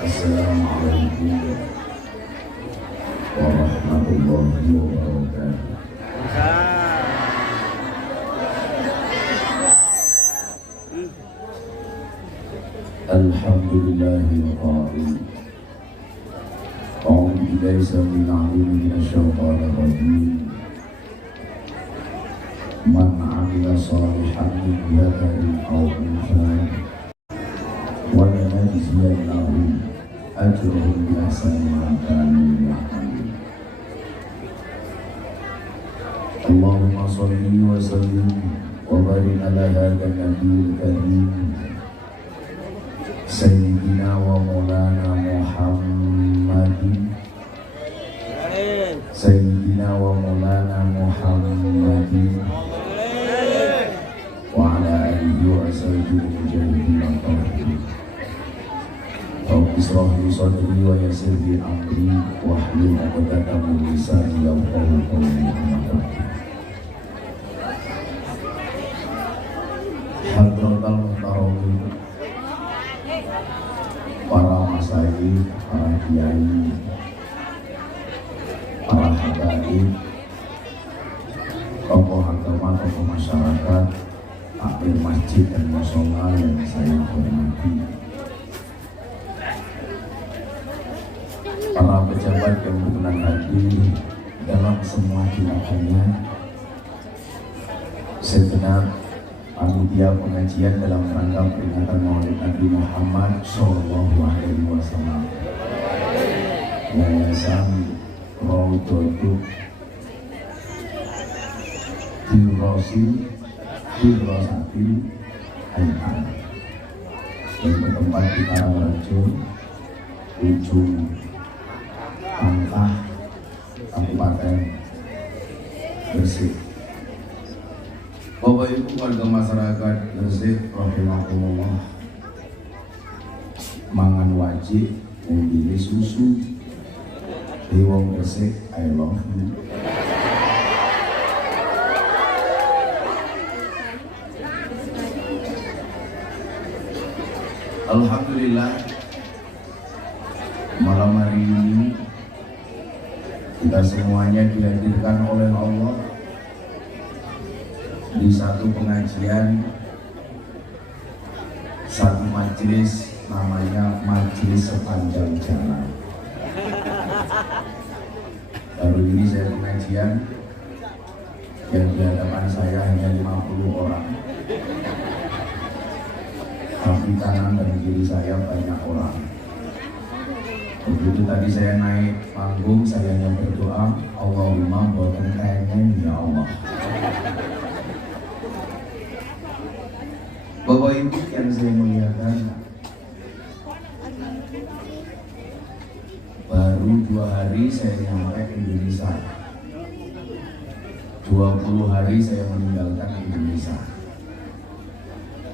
Assalamualaikum warahmatullahi wabarakatuh. Alhamdulillahil qail. A'udzu billahi samil alim minasyaitonir rajim. Man 'amila shalihan min dzakarin aw untha wa lanajziyannahum ajrahum bi ahsani ma kanu ya'malun. Allahumma shalli wa sallim wa barik ala hadzal nabiyil karim Sayyidina wa Maulana Muhammadin Sayyidina wa Maulana Muhammadin wa ala alihi wa ashabihi mujahidin al-tahirin. Rabbi shrah li sadri wa yassir li amri wahlul 'uqdatam min lisani yafqahu qawli. Hadratal muhtaramin, para masyayikh, para kiai, para habaib, tokoh agama, tokoh masyarakat, takmir masjid dan mushola yang saya hormati, para pejabat yang berkenan hadir dalam semua tindakannya, segenap panitia pengajian dalam rangka peringatan Maulid Nabi Muhammad SAW, Yayasan Raudhatul Dirrosatil Hayat yang bertempat di Karangrejo, Ujung Pangkah, Kabupaten Gresik. Bapak Ibu warga masyarakat Gresik rahimahumullah, mangan wajib memilih susu di wong Gresik, I love you. Alhamdulillah, malam hari ini kita semuanya dihadirkan oleh Allah di satu pengajian, satu majelis, namanya Majelis Sepanjang Jalan. Baru ini saya pengajian yang di hadapan saya hanya 50 orang, tapi kanan dan kiri saya banyak orang. Begitu tadi saya naik panggung, saya hanya berdoa, Allahumma boten kengen ya Allah. Bapak Ibu yang saya muliakan, baru 2 hari saya nyampe Indonesia, 20 hari saya meninggalkan Indonesia,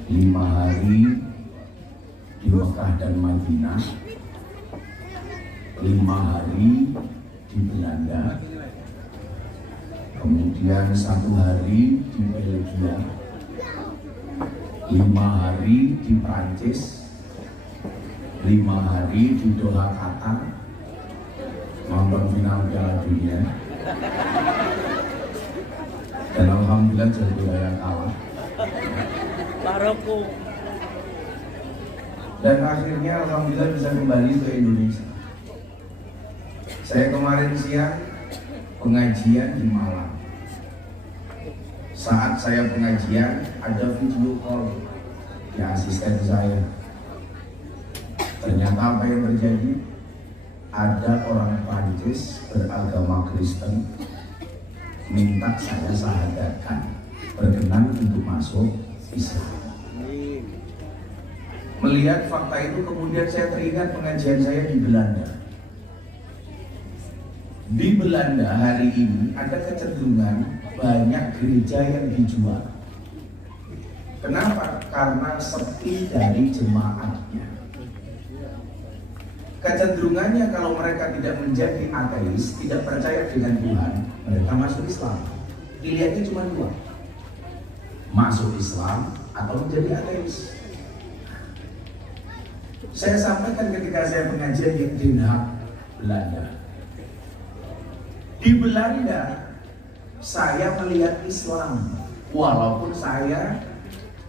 5 hari di Mekah dan Madinah, 5 hari di Belanda, kemudian 1 hari di Belgia, 5 hari di Prancis, 5 hari di Doha, Qatar, nonton final Piala Dunia, dan alhamdulillah jadi yang kalah. Dan akhirnya alhamdulillah bisa kembali ke Indonesia. Saya kemarin siang pengajian di Malang. Saat saya pengajian ada video call di asisten saya. Ternyata apa yang terjadi? Ada orang Prancis beragama Kristen minta saya syahadatkan, berkenan untuk masuk Islam. Melihat fakta itu kemudian saya teringat pengajian saya di Belanda. Di Belanda hari ini ada kecenderungan banyak gereja yang dijual. Kenapa? Karena sepi dari jemaatnya. Kecenderungannya kalau mereka tidak menjadi ateis, tidak percaya dengan Tuhan, mereka masuk Islam. Pilihannya cuma 2, masuk Islam atau menjadi ateis. Saya sampaikan ketika saya pengajian di Den Haag, Belanda. Di Belanda, saya melihat Islam, walaupun saya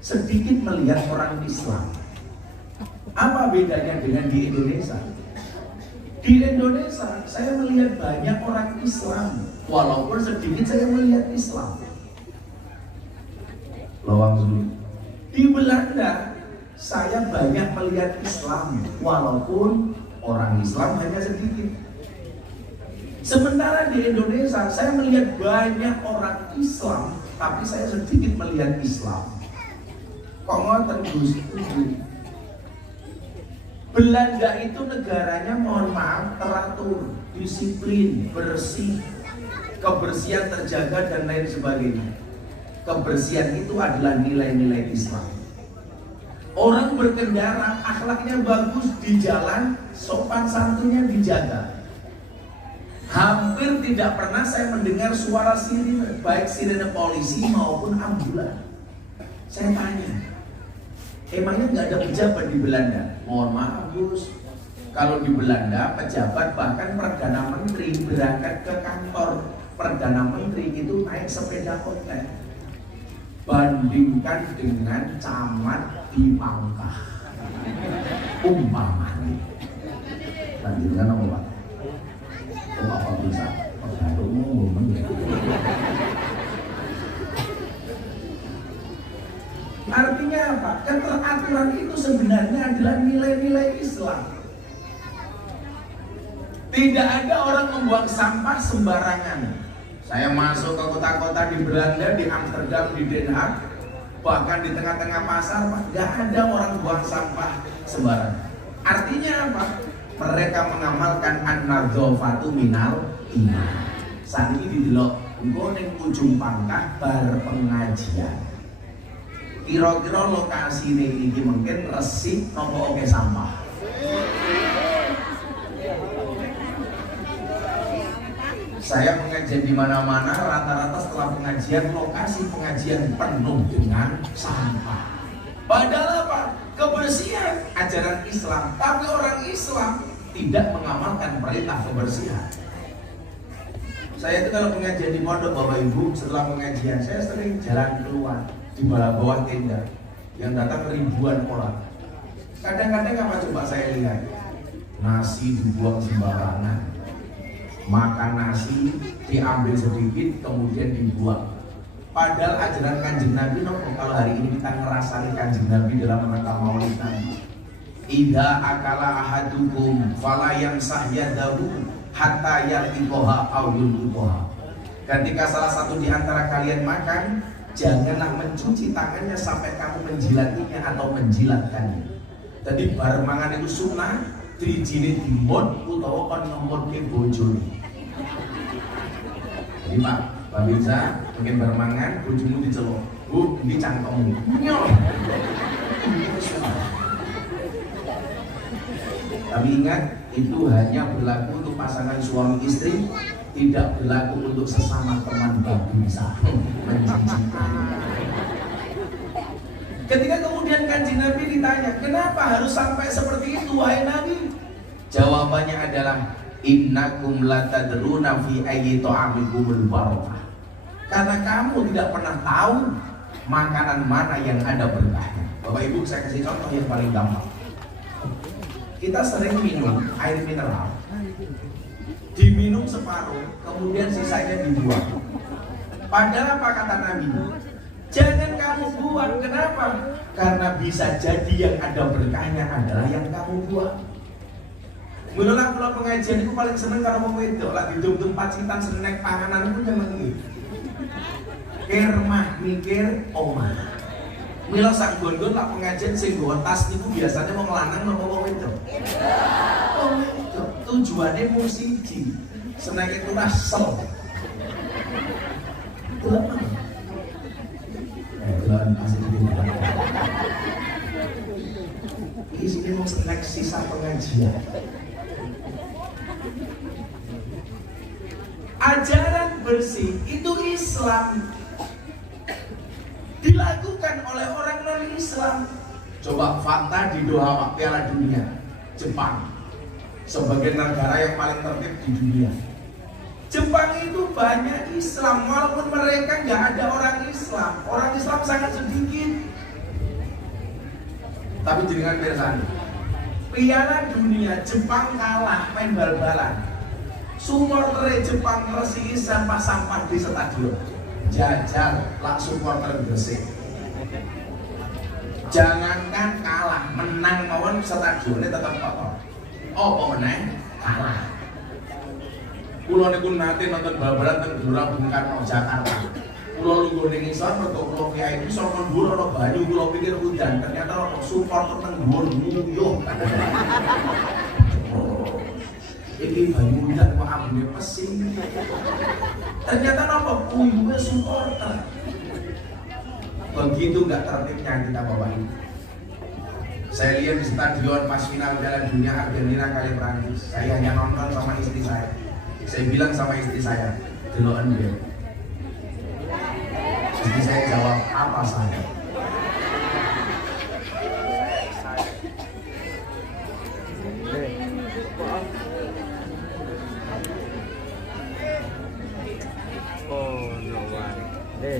sedikit melihat orang Islam. Apa bedanya dengan di Indonesia? Di Indonesia, saya melihat banyak orang Islam, walaupun sedikit saya melihat Islam. Lawang Zuli. Di Belanda, saya banyak melihat Islam, walaupun orang Islam hanya sedikit. Sementara di Indonesia, saya melihat banyak orang Islam, tapi saya sedikit melihat Islam. Kok ngoten Gus? Belanda itu negaranya, mohon maaf, teratur, disiplin, bersih, kebersihan terjaga dan lain sebagainya. Kebersihan itu adalah nilai-nilai Islam. Orang berkendara akhlaknya bagus di jalan, sopan santunnya dijaga. Hampir tidak pernah saya mendengar suara sirine, baik sirine polisi maupun ambulan. Saya tanya, emangnya nggak ada pejabat di Belanda? Mohon maaf Gus, kalau di Belanda pejabat bahkan Perdana Menteri berangkat ke kantor Perdana Menteri itu naik sepeda ontel. Bandingkan dengan camat di Pangkah, umpamanya. Bandingkan apa Pak? Oh, apa bisa? Baru ngomong ya. Artinya apa? Keteraturan itu sebenarnya adalah nilai-nilai Islam. Tidak ada orang membuang sampah sembarangan. Saya masuk ke kota-kota di Belanda, di Amsterdam, di Den Haag, bahkan di tengah-tengah pasar, Pak, nggak ada orang buang sampah sembarangan. Artinya apa? Mereka mengamalkan an-nadzafatu minal iman. Saat ini didelok engko ning ujung Pangkah bar pengajian. Kira-kira lokasi ini mungkin resik nopo oke sampah. Saya pengajian di mana-mana, rata-rata setelah pengajian, lokasi pengajian penuh dengan sampah. Padahal apa? Kebersihan ajaran Islam, tapi orang Islam tidak mengamalkan perintah kebersihan. Saya itu kalau pengajian di pondok Bapak Ibu, setelah pengajian saya sering jalan keluar di bawah tenda yang datang ribuan orang. Kadang-kadang apa coba saya lihat? Nasi dibuang sembarangan. Makan nasi diambil sedikit kemudian dibuang. Padahal ajaran Kanjeng Nabi kalau hari ini kita ngerasani Kanjeng Nabi dalam rangka Maulid Nabi. Idza akala ahadukum fala yamsah yadahu hatta yartiqaha aw yulqiha. Ketika salah satu di antara kalian makan, janganlah mencuci tangannya sampai kamu menjilatinya atau menjilatkannya. Jadi bareng mangan itu sunnah, dijilid dimut utawa kon ngemutke bojone. Jadi Pak Mirza, pengen bermangan, bojomu diceluk. Bu, ini cangkemmu. Tapi ingat, itu hanya berlaku untuk pasangan suami istri, tidak berlaku untuk sesama teman babinsa. Ketika kemudian Kanjeng Nabi ditanya, kenapa harus sampai seperti itu wahai Nabi? Jawabannya adalah innakum latadruna fi ayyi ta'amikumul barakah. Karena kamu tidak pernah tahu makanan mana yang ada berkahnya. Bapak Ibu, saya kasih contoh yang paling gampang. Kita sering minum air mineral, diminum separuh, kemudian sisanya dibuang. Padahal apa kata Nabi? Jangan kamu buang. Kenapa? Karena bisa jadi yang ada berkahnya adalah yang kamu buang. Menolak pulau pengajian itu paling seneng kalau mau wedok lah di tempat citan senek panganan itu jangan gitu. Kermah mikir omah. Mila sak gondon lah pengajian sing nggawa tas niku biasanya mau ngelanang napa wong wedok. Oh wedok tujuannya mung siji. Senek itu rasel. Delok. Delok asli iki. Iki sing mau senek sisa pengajian. Ajaran bersih itu Islam dilakukan oleh orang non-Islam. Coba fakta di Doha Piala Dunia, Jepang sebagai negara yang paling tertib di dunia. Jepang itu banyak Islam, walaupun mereka nggak ada orang Islam. Orang Islam sangat sedikit. Tapi dengan perasaan Piala Dunia Jepang kalah main bal-balan. Supporter Jepang ngersihi sampah-sampah di stadion. Jajal lah supporter Gresik. Jangankan kalah, menang mawon stadionnya tetap kotor. Oh, menang kalah. Kulo niku nate nonton bal-balan teng Gelora Bung Karno Jakarta. Kulo lungguh ning isor mergo kulo VIP iso dhuwur ana banyu, kulo pikir udan, ternyata ono supporter teng dhuwur nguyuh. Iki banyu udan kok ambune pesing. Ternyata napa kuyuhe supporter. Begitu nggak tertibnya kita bawa ini. Saya lihat di stadion pas final Piala Dunia Argentina kali Prancis. Saya hanya nonton sama istri saya. Saya bilang sama istri saya, deloken dia. Istri saya jawab, apa saya? Oh no way.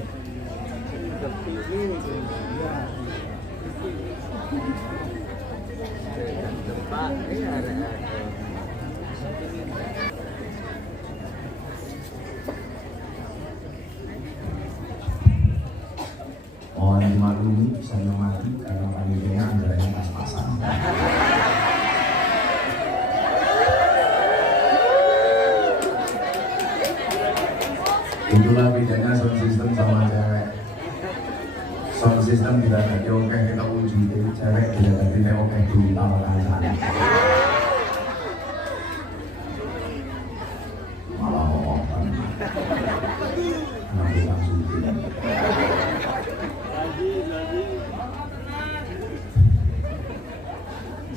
Mohon dimaklumi saya mati karena panitianya anggarannya pas-pasan. Itulah bedanya sound system sama cewek. Sound system tidak ada oke kita wujudin, cewek tidak ada oke brutal rasanya. Malah ngomongkan. Nanti langsung tidak.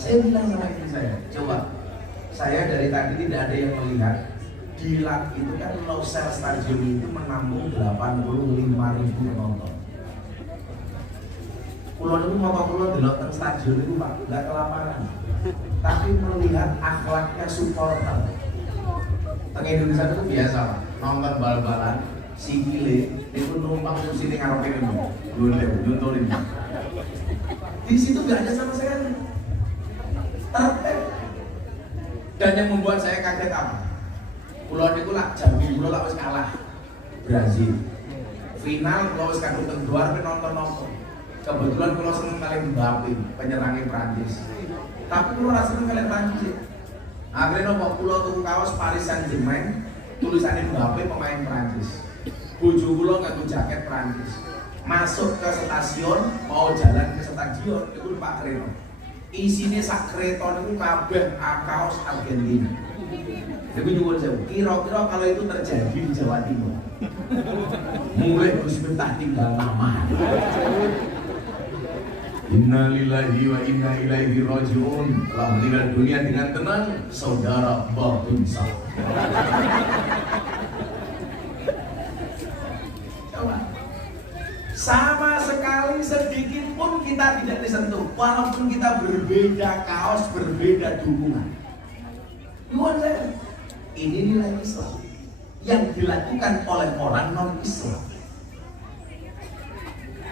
Saya bilang sama istri saya, coba saya dari tadi tidak ada yang melihat Gila itu kan Loksel Stadium itu menampung 85.000 penonton. Pulau itu mau pulau delok teng stadion itu Pak, nggak kelaparan, tapi melihat akhlaknya supporter. Teng Indonesia itu biasa Pak, nonton bal-balan, sikile itu numpang kursi ini ngarepe ini, nyuntulin. Di situ nggak ada sama sekali. Tertib. Dan yang membuat saya kaget apa? Pulau itu lah, Jambi pulau lah wis kalah Brazil. Final pulau wis kadung teng luar penonton. Kebetulan pulau seneng kali Mbappe, penyerangnya Prancis. Tapi pulau rasa seneng kali Prancis. Akhirnya nopo pulau tuku kaos Paris Saint-Germain, tulisannya Mbappe pemain Prancis. Bojo pulau nganggo jaket Prancis. Masuk ke stasiun, mau jalan ke stadion, itu Pak Kreno. Isinya sak kreton itu kabeh kaos Argentina. Tapi nyuwun sewu, kira-kira kalau itu terjadi di Jawa Timur, mulai Gus Miftah tinggal nama. Inna lillahi wa inna ilaihi raji'un. Telah meninggal dunia dengan tenang saudara Babinsa. Coba. Sama sekali sedikit pun kita tidak disentuh, walaupun kita berbeda kaos, berbeda dukungan. Nyuwun sewu. Ini nilai Islam yang dilakukan oleh orang non-Islam.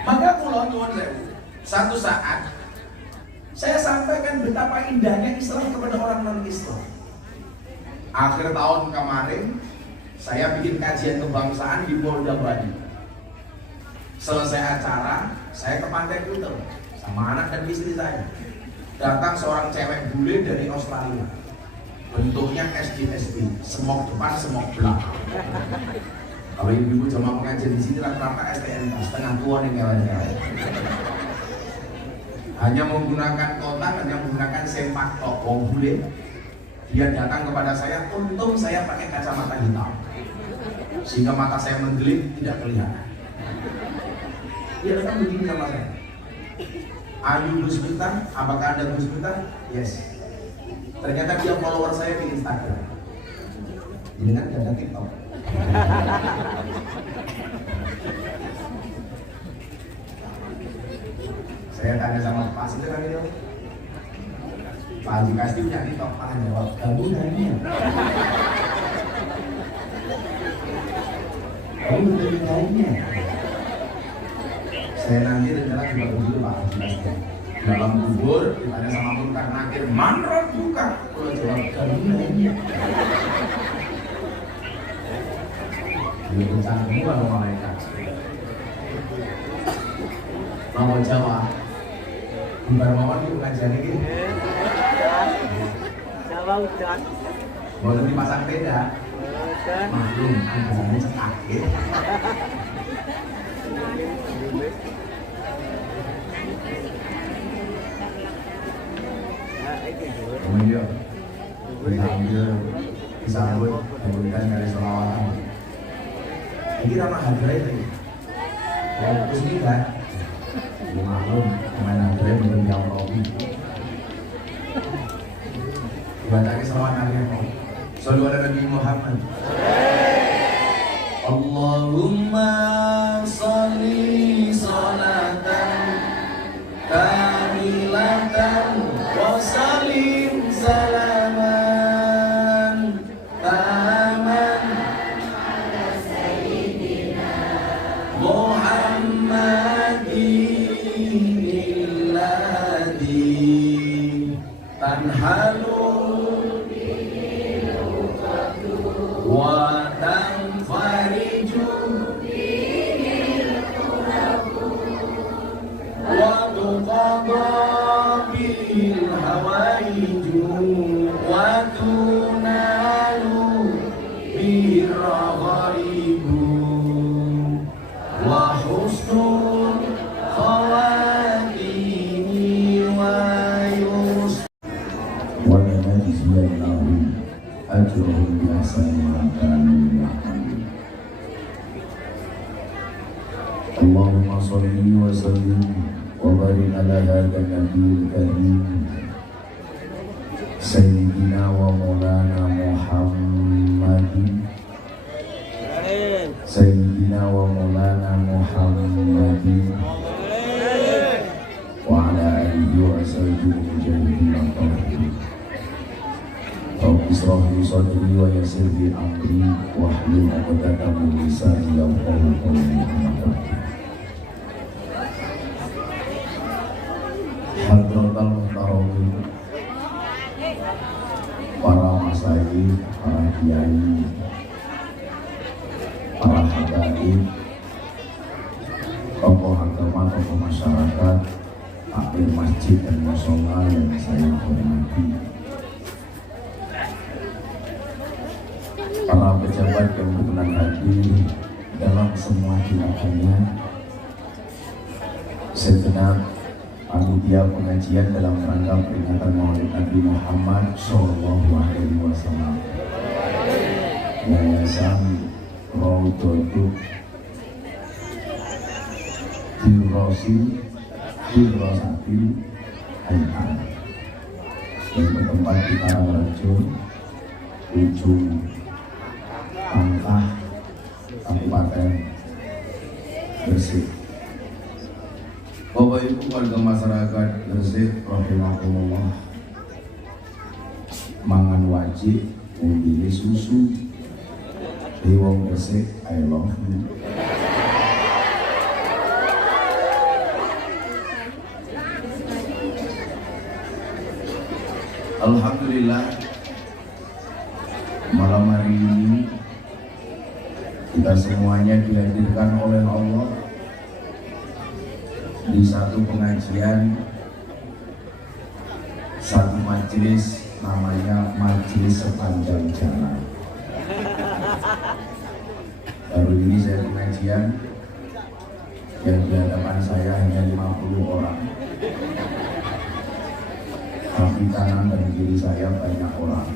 Maka kula nyuwun sewu, satu saat saya sampaikan betapa indahnya Islam kepada orang non-Islam. Akhir tahun kemarin saya bikin kajian kebangsaan di Polda Bali. Selesai acara, saya ke Pantai Kuta sama anak dan istri saya. Datang seorang cewek bule dari Australia. Bentuknya SDSB, semok depan, semok belakang. Kalau ibu-ibu cuma pengajian di sini rata-rata STNK, setengah tua nih ngelak-ngelak. Hanya menggunakan kotak, hanya menggunakan sempak tok, bule. Dia datang kepada saya, untung saya pakai kacamata hitam, sehingga mata saya menggelip tidak kelihatan. Dia datang begini sama saya. Ayu Gus Miftah, apakah Anda Gus Miftah? Yes. Ternyata dia follower saya di Instagram. Ini kan ada TikTok. Saya tanya sama Pak Sinten kan itu, Pak Haji Kasti punya TikTok, Pak jawab, kamu nanya. Kamu dari lainnya. Saya nanti rencana juga begitu Pak Haji Kasti. Dalam kubur ditanya sama munkar nakir, man rabbuka? Kalau jawab, kamu nanya. Dia bencana semua sama mereka. Mau Jawa, Bubar Mawon itu pengajian ini. Jawa udan. Boleh dipasang tenda. Maklum, anggarannya cekak ya. Kemudian disambut kemudian dari selawatan. Ini ramah hadra itu. Terus ini kan, maklum main hadra belum jauh kopi. Bacakan selawat Nabi Muhammad. Sallu ala Nabi Muhammad. Allahumma sholli sholatan kamilatan wa salim salaman taman ala sayyidina Muhammadin alladhi tanhalu wa tanfariju wa tuqadha bil hawaiju wa tunalu bir ghaibu wa husnul khawatimi wa yus wa najziyannahum ajrahum bi ahsani ma kanu ya'malun. Allahumma sholli wa sallim wa barik ala hadzal nabiyil karim sayyidina wa maulana Muhammadin sayyidina wa maulana Muhammadin wa ala alihi wa sahbihi mujahidin al-tahirin. Rabbi shrah li sadri wa yassir li amri wahlul 'uqdatam min lisani yafqahu qawli. Hadratal muhtaramin, para masyayikh, para kiai, para habaib, tokoh agama, tokoh masyarakat, takmir masjid dan mushola yang saya hormati, para pejabat yang berkenan hadir dalam semua tindakannya, segenap panitia pengajian dalam rangka peringatan Maulid Nabi Muhammad Sallallahu Alaihi Wasallam, Yayasan Raudhatul Dirasatil Hayat yang bertempat di Karangrejo, ujung Pangkah, Kabupaten Gresik. Bapak Ibu warga masyarakat Gresik rahimakumullah, mangan wajib, ngombe susu. Di wong Gresik, I love you. Alhamdulillah, malam hari ini kita semuanya dihadirkan oleh Allah di satu pengajian, satu majelis, namanya Majelis Sepanjang Jalan. Baru ini saya pengajian yang di hadapan saya hanya 50 orang, tapi kanan dan kiri saya banyak orang.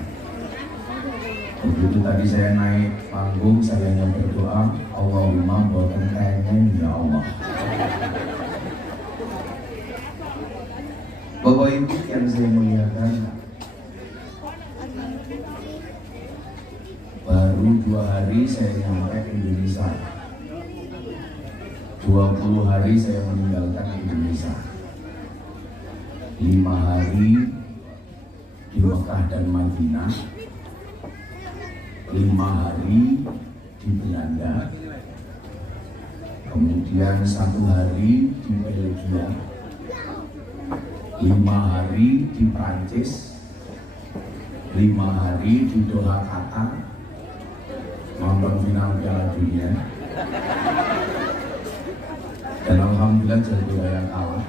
Begitu tadi saya naik panggung, saya hanya berdoa, Allahumma boten kengeng ya Allah. Bapak Ibu yang saya muliakan, baru 2 hari saya nyampe Indonesia, 20 hari saya meninggalkan Indonesia. 5 hari di Mekah dan Madinah, 5 hari di Belanda, kemudian 1 hari di Belgia, 5 hari di Prancis, 5 hari di Doha, Qatar, nonton final Piala Dunia, dan alhamdulillah jadi yang kalah.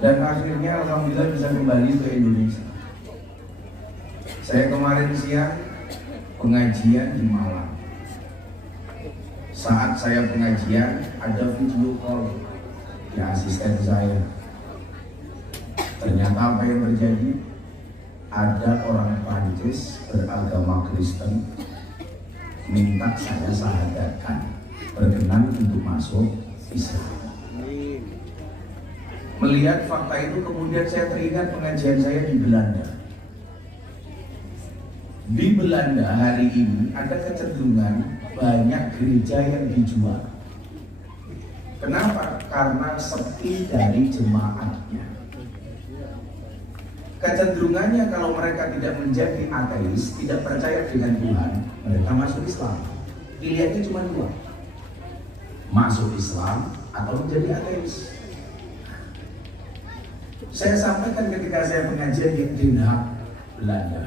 Dan akhirnya alhamdulillah bisa kembali ke Indonesia. Saya kemarin siang pengajian di Malang. Saat saya pengajian ada video call di asisten saya. Ternyata apa yang terjadi? Ada orang Prancis beragama Kristen minta saya syahadatkan, berkenan untuk masuk Islam. Melihat fakta itu kemudian saya teringat pengajian saya di Belanda. Di Belanda hari ini ada kecenderungan banyak gereja yang dijual. Kenapa? Karena sepi dari jemaatnya. Kecenderungannya kalau mereka tidak menjadi ateis, tidak percaya dengan Tuhan, mereka masuk Islam. Pilihannya cuma 2, masuk Islam atau menjadi ateis. Saya sampaikan ketika saya pengajian di Den Haag, Belanda.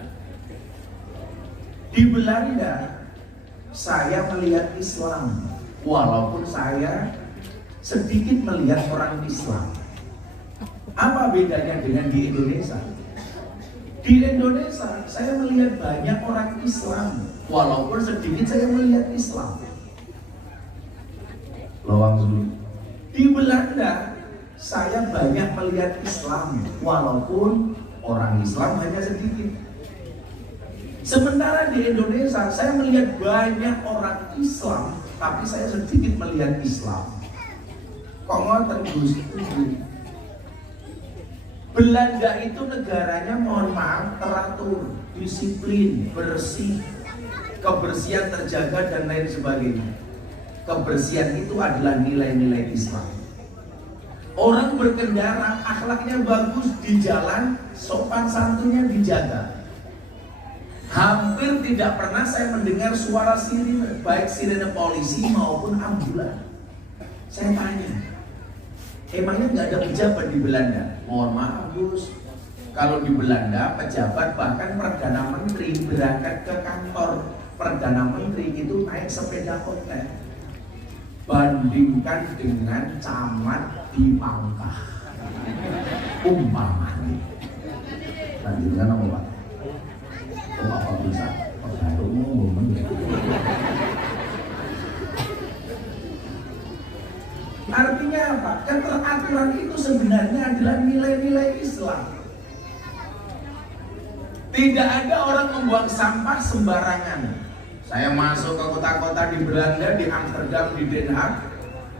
Di Belanda saya melihat Islam, walaupun saya sedikit melihat orang Islam. Apa bedanya dengan di Indonesia? Di Indonesia saya melihat banyak orang Islam, walaupun sedikit saya melihat Islam. Lawang sulit. Di Belanda saya banyak melihat Islam, walaupun orang Islam hanya sedikit. Sementara di Indonesia saya melihat banyak orang Islam, tapi saya sedikit melihat Islam. Kok ngoten Gus? Belanda itu negaranya, mohon maaf, teratur, disiplin, bersih, kebersihan terjaga dan lain sebagainya. Kebersihan itu adalah nilai-nilai Islam. Orang berkendara akhlaknya bagus di jalan, sopan santunnya dijaga. Hampir tidak pernah saya mendengar suara sirine, baik sirine polisi maupun ambulan. Saya tanya, emangnya nggak ada pejabat di Belanda? Mohon maaf Gus, kalau di Belanda pejabat bahkan Perdana Menteri berangkat ke kantor Perdana Menteri itu naik sepeda ontel. Bandingkan dengan camat di Pangkah, umpamanya. Bandingkan apa Pak? Oh apa bisa? Baru ngomong ya. Artinya apa? Keteraturan itu sebenarnya adalah nilai-nilai Islam. Tidak ada orang membuang sampah sembarangan. Saya masuk ke kota-kota di Belanda, di Amsterdam, di Den Haag,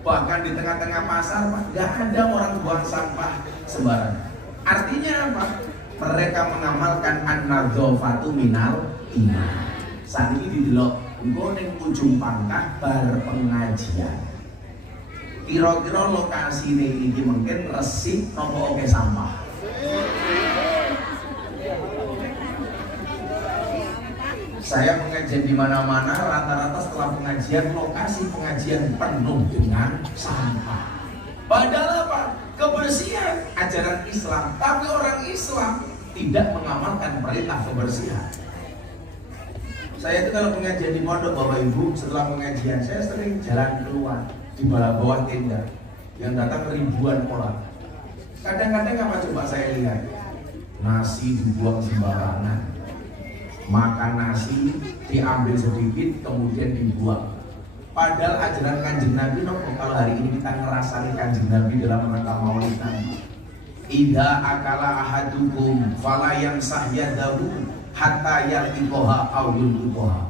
bahkan di tengah-tengah pasar, Pak, nggak ada orang buang sampah sembarangan. Artinya apa? Mereka mengamalkan an-nadzafatu minal iman. Saat ini didelok engko ning ujung Pangkah bar pengajian. Kira-kira lokasi ini mungkin resik nopo oke sampah. Saya pengajian di mana-mana, rata-rata setelah pengajian lokasi pengajian penuh dengan sampah. Padahal apa? Kebersihan ajaran Islam, tapi orang Islam tidak mengamalkan perintah kebersihan. Saya itu kalau pengajian di pondok Bapak Ibu, setelah pengajian saya sering jalan keluar di bawah tenda yang datang ribuan orang. Kadang-kadang apa coba saya lihat? Nasi dibuang sembarangan, makan nasi diambil sedikit kemudian dibuang. Padahal ajaran Kanjeng Nabi kalau hari ini kita ngerasani Kanjeng Nabi dalam rangka Maulid Nabi. Idza akala ahadukum fala yamsah yadahu hatta yartiqaha aw yulqiha.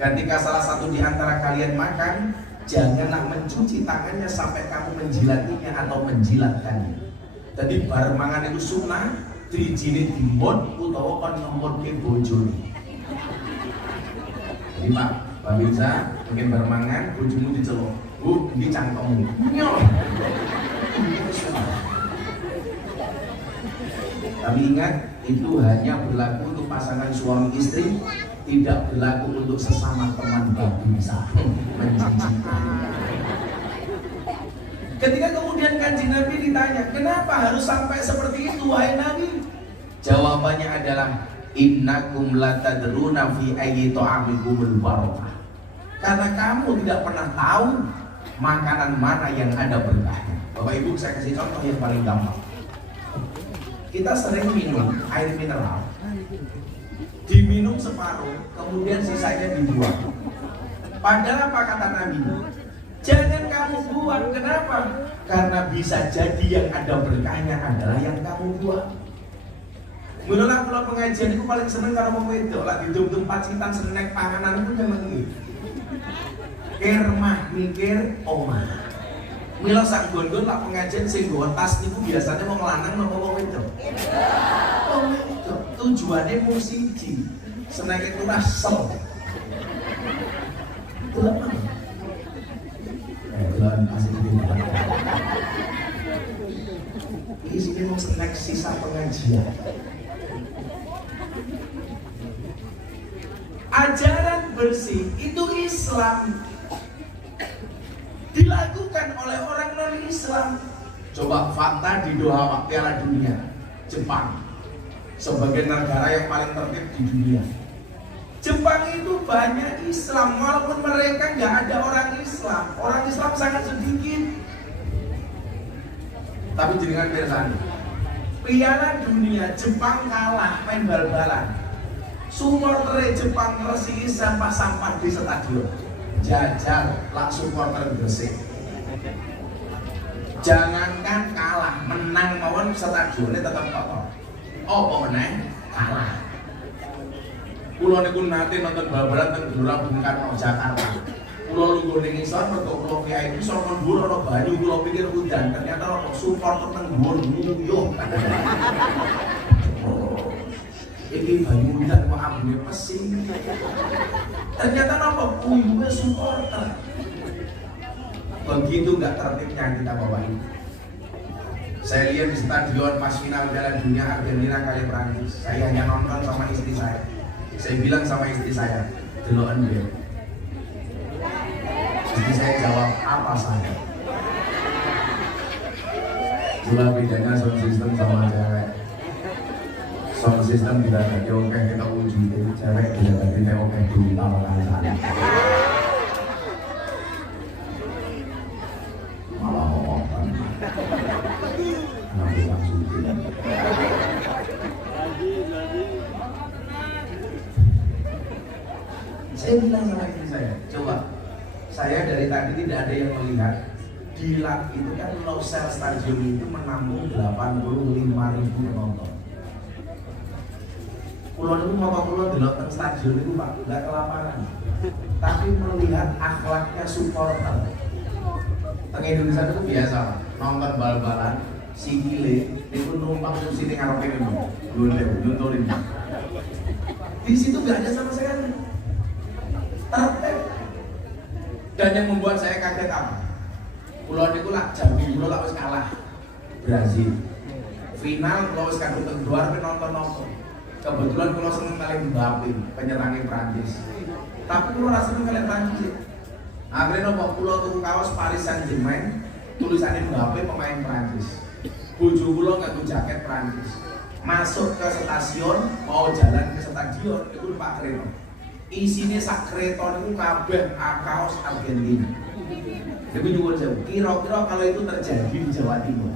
Ketika salah satu di antara kalian makan, janganlah mencuci tangannya sampai kamu menjilatinya atau menjilatkannya. Jadi bar mangan itu sunnah, dijilid dimut utawa kon ngemutke bojone. Jadi Pak Mirza, pengen bar mangan, bojomu diceluk. Bu, ini cangkemmu. Nyol. Tapi ingat, itu hanya berlaku untuk pasangan suami istri, tidak berlaku untuk sesama teman babinsa. Menjijikan. Ketika kemudian Kanjeng Nabi ditanya, kenapa harus sampai seperti itu wahai Nabi? Jawabannya adalah, innakum latadruna fi ayyi ta'amikumul barakah. Karena kamu tidak pernah tahu makanan mana yang ada berkahnya. Bapak Ibu, saya kasih contoh yang paling gampang. Kita sering minum air mineral, diminum separuh, kemudian sisanya dibuang. Padahal apa kata Nabi? Jangan kamu buang. Kenapa? Karena bisa jadi yang ada berkahnya adalah yang kamu buang. Mula pulau pengajian itu paling seneng kalau mau wedok lah di tempat citan snack panganan pun jangan gitu. Kermah mikir omah. Mila sak gondol lah pengajian sing nggawa tas niku biasanya mau ngelanang napa wong wedok. Wong wedok tujuannya mung siji. Snack itu rasel. Itu apa? Bulan masih di sini mau snack sisa pengajian. Ajaran bersih itu Islam dilakukan oleh orang non-Islam. Coba fakta di Doha Piala Dunia, Jepang sebagai negara yang paling tertib di dunia. Jepang itu banyak Islam, walaupun mereka nggak ada orang Islam. Orang Islam sangat sedikit. Tapi dengan bersani, Piala Dunia Jepang kalah main bal-balan. Supporter Jepang ngeresiki sampah-sampah di stadion. Jajal lah supporter Gresik. Jangankan kalah, menang mawon stadionnya tetap kotor. Apa menang? Kalah. Kulo niku nate nonton bal-balan teng Gelora Bung Karno Jakarta. Kulo lungguh ning isor mergo kulo kiai iki sono dhuwur ana banyu, kulo pikir udan, ternyata ana supporter teng dhuwur nguyuh. Ini banyu udan kok ambune pesing. Ternyata napa uyuhe supporter. Begitu enggak tertibnya kita Bapak Ibu. Saya lihat di stadion pas final Piala Dunia Argentina kali Prancis. Saya hanya nonton sama istri saya. Saya bilang sama istri saya, deloken dia. Istri saya jawab, apa saya? Itulah bedanya sound system sama cewek. Sound system tidak ada oke kita wujudin, cewek tidak ada kita oke dulu tawaran sana. Malah ngomong nanti langsung bilang. Saya bilang sama istri saya, coba saya dari tadi tidak ada yang melihat di lab itu kan Louvre Stadium itu menampung 85.000 penonton. Pulau itu pulau delok teng stadion itu Pak, nggak kelaparan, tapi melihat akhlaknya supporter. Teng Indonesia itu biasa Pak, nonton bal-balan, sikile, itu numpang kursi di ngarepe ini, nontonin. Di situ nggak ada sama sekali. Tertib. Dan yang membuat saya kaget apa? Pulau niku lah Jambi pulau lah wis kalah Brazil. Final pulau wis kadung teng luar nonton. Kebetulan pulau seneng kali Mbappe, penyerangnya Prancis. Tapi pulau rasa seneng kali Prancis. Akhirnya nopo pulau tuku kaos Paris Saint-Germain, tulisannya Mbappe pemain Prancis. Bojo pulau nganggo jaket Prancis. Masuk ke stasiun, mau jalan ke stadion, itu Pak Kreno. Isinya sak kereta itu kabeh kaos Argentina. Tapi nyuwun sewu, kira-kira kalau itu terjadi di Jawa Timur,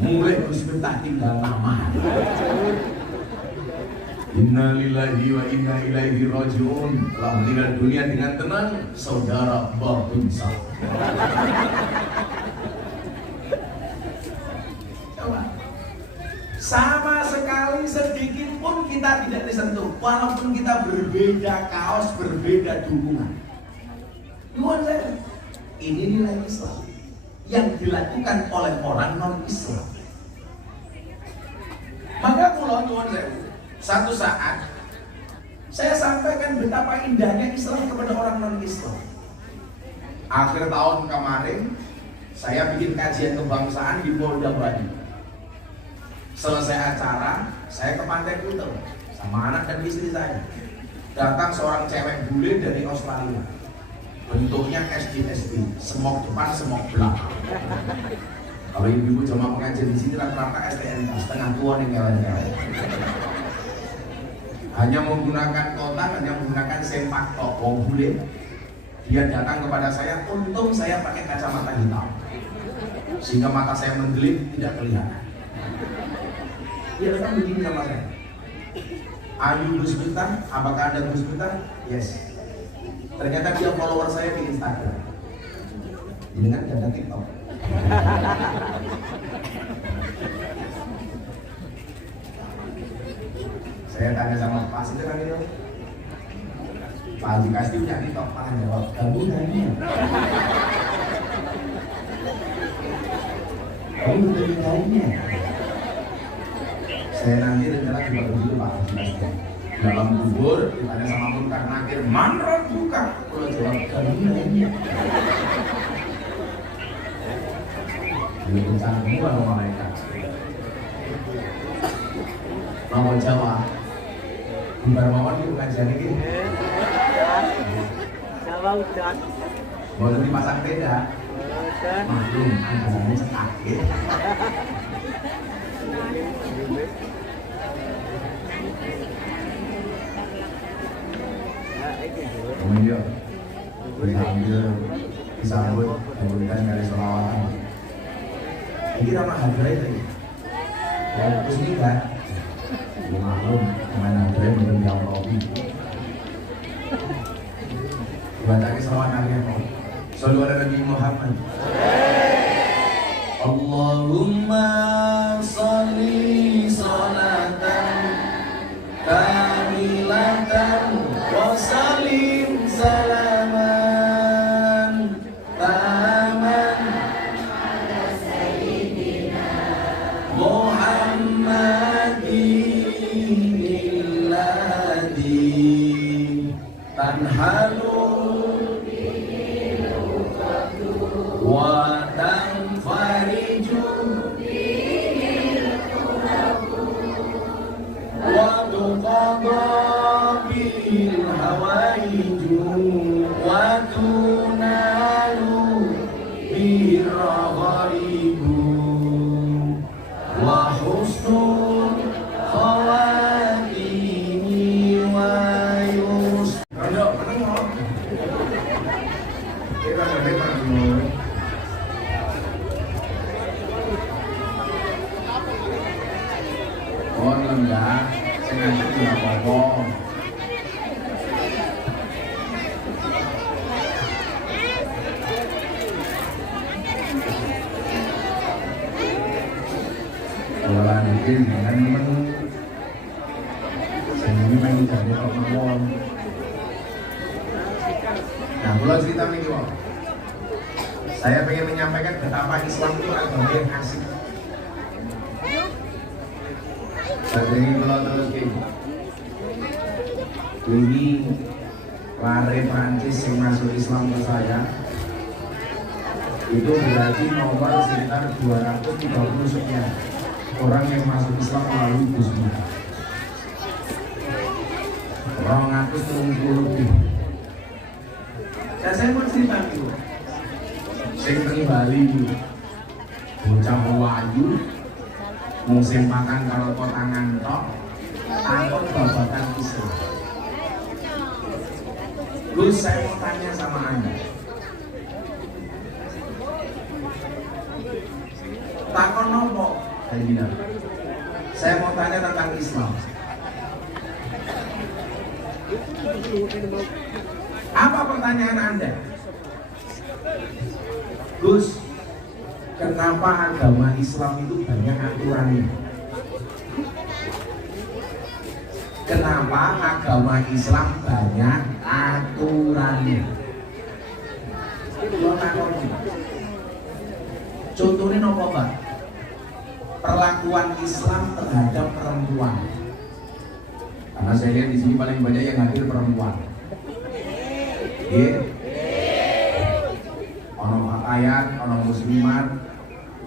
mulai Gus Miftah tinggal nama. Inna lillahi wa inna ilaihi rajiun. Telah meninggal dunia dengan tenang saudara Babinsa. Coba. Sama sekali sedikit pun kita tidak disentuh, walaupun kita berbeda kaos, berbeda dukungan. Nuwun saya, ini nilai Islam yang dilakukan oleh orang non-Islam. Maka kula nuwun saya, satu saat saya sampaikan betapa indahnya Islam kepada orang non-Islam. Akhir tahun kemarin Saya bikin kajian kebangsaan di Polda Bali. Selesai acara, saya ke Pantai Kuta sama anak dan istri saya. Datang seorang cewek bule dari Australia. Bentuknya SD, semok depan, semok belakang. Kalau ibu-ibu cuma pengajian di sini rata-rata STNK, setengah tua nih ngeleng-ngeleng. Hanya menggunakan kotak, hanya menggunakan sempak tok, wong bule. Dia datang kepada saya, untung saya pakai kacamata hitam, sehingga mata saya mendelip tidak kelihatan. Dia datang begini sama saya. Ayu Gus Miftah, apakah ada Gus Miftah? Yes. Ternyata dia follower saya di Instagram. Ini kan ada TikTok. Saya tanya sama Pak Siti kan itu, Pak Haji Kasdi punya TikTok, Pak jawab, kamu nanya. Kamu udah nanya. Saya nanti rencana juga begitu Pak Haji Kasdi. Dalam kubur ditanya sama munkar nakir, mana buka? Kalau jawab, kamu nanya. Ini bencana bukan sama mereka. Mau jawab. Bukan mawon di pengajian ini. Sama Ustaz. Mau dipasang tenda. Maklum, anggarannya sakit. Kemudian disambut kemudian dari sholawatan. Ini nama hadrai tadi. Terus ini kan maklum dengan hadrai menurut yang kopi. Bacakan selawat Nabi Muhammad. Sallu ala Nabi Muhammad. Allahumma sholli sholatan kamilatan wa salim salaman taman ala sayyidina Muhammadin alladhi tanhalu wa tanfariju wa tuqadha bil hawaiju wa tunalu bir ghaibu wa husnul khawatimi wa yus. Kalau menengok kita berdebat dulu. Oh enggak, saya nanti tidak apa-apa. Kalau lanjutin dengan menu sehingga pengen jadi pengawal. Nah, kalau cerita nih kok, saya pengen menyampaikan betapa Islam itu agama yang asik. Jadi kalau terus ini lare Prancis yang masuk Islam ke saya itu berarti nomor sekitar 230 sekian orang yang masuk Islam melalui Gus Miftah. 230 lebih. Saya mau cerita itu. Saya pergi Bali, bocah Wayu, musim makan kalau kotangan tok, takut babakan Islam. Gus, saya mau tanya sama Anda. Takon nopo? Saya bilang, saya mau tanya tentang Islam. Apa pertanyaan Anda? Gus, kenapa agama Islam itu banyak aturannya? Kenapa agama Islam banyak aturannya? Lo takoni. Contohnya nopo, Pak? Perlakuan Islam terhadap perempuan. Karena saya lihat di sini paling banyak yang hadir perempuan. Ono fatayat kalau muslimat,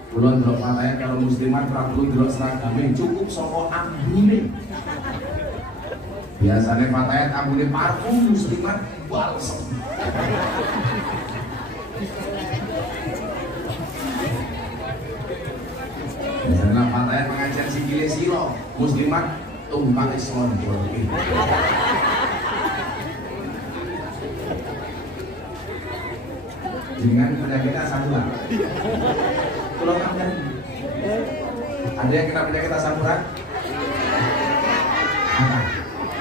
kula ndelok fatayat kalau muslimat ora perlu ndelok seragame, cukup saka ambune. Biasanya fatayat ambune parfum, muslimat balsem. Biasanya fatayat pengajian sikile silo, muslimat tumpak selonjor. Dengan penyakit asam urat. Kalau kalian ada yang kena penyakit asam urat? Apa?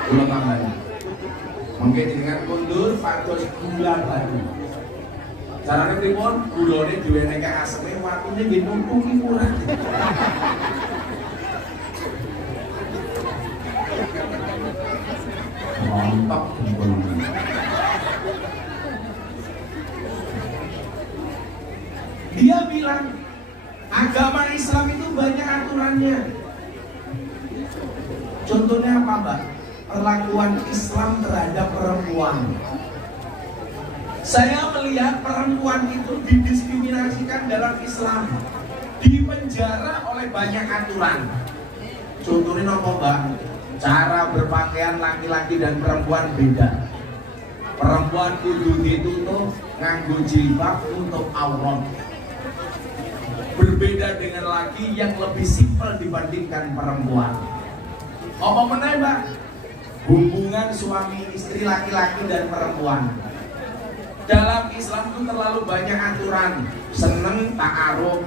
Kalau kalian mungkin dengan kundur pados gula batu. Caranya pripun? Gulane diwenehke aseme, watune nggih numpuk urat. Mantap kumpul. Dia bilang agama Islam itu banyak aturannya. Contohnya apa, Mbak? Perlakuan Islam terhadap perempuan. Saya melihat perempuan itu didiskriminasikan dalam Islam, dipenjara oleh banyak aturan. Contohnya apa, Mbak? Cara berpakaian laki-laki dan perempuan beda. Perempuan kudu ditutup nganggo jilbab untuk aurat. Berbeda dengan laki yang lebih simpel dibandingkan perempuan. Apa meneh, Mbak? Hubungan suami istri laki-laki dan perempuan. Dalam Islam itu terlalu banyak aturan. Seneng ta'aruf.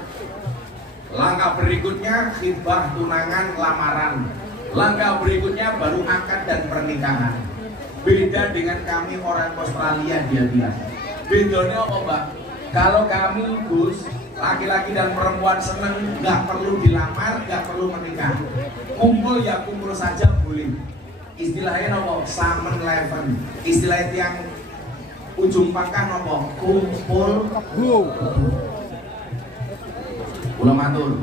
Langkah berikutnya khitbah, tunangan, lamaran. Langkah berikutnya baru akad dan pernikahan. Beda dengan kami orang Australia, dia bilang. Bedanya apa, Mbak? Kalau kami Gus, laki-laki dan perempuan seneng, nggak perlu dilamar, nggak perlu menikah. Kumpul ya kumpul saja boleh. Istilahnya apa? Samen leven. Istilahnya yang ujung pangkah apa? Kumpul. Kula matur.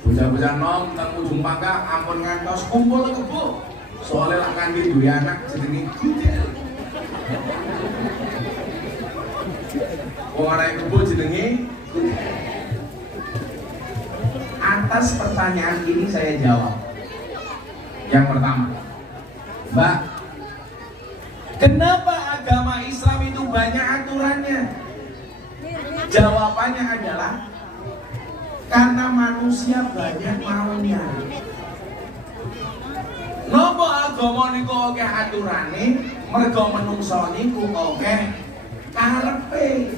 Bocah-bocah nom teng ujung pangkah ampun ngantos kumpul kebo. Soalnya lah kandi duwe anak jenenge Gudel. Wong arek kebo jenenge Gudel. Atas pertanyaan ini saya jawab. Yang pertama, Mbak, kenapa agama Islam itu banyak aturannya? Jawabannya adalah karena manusia banyak maunya. Nopo agama niku akeh aturane, mergo menungso niku akeh karepe.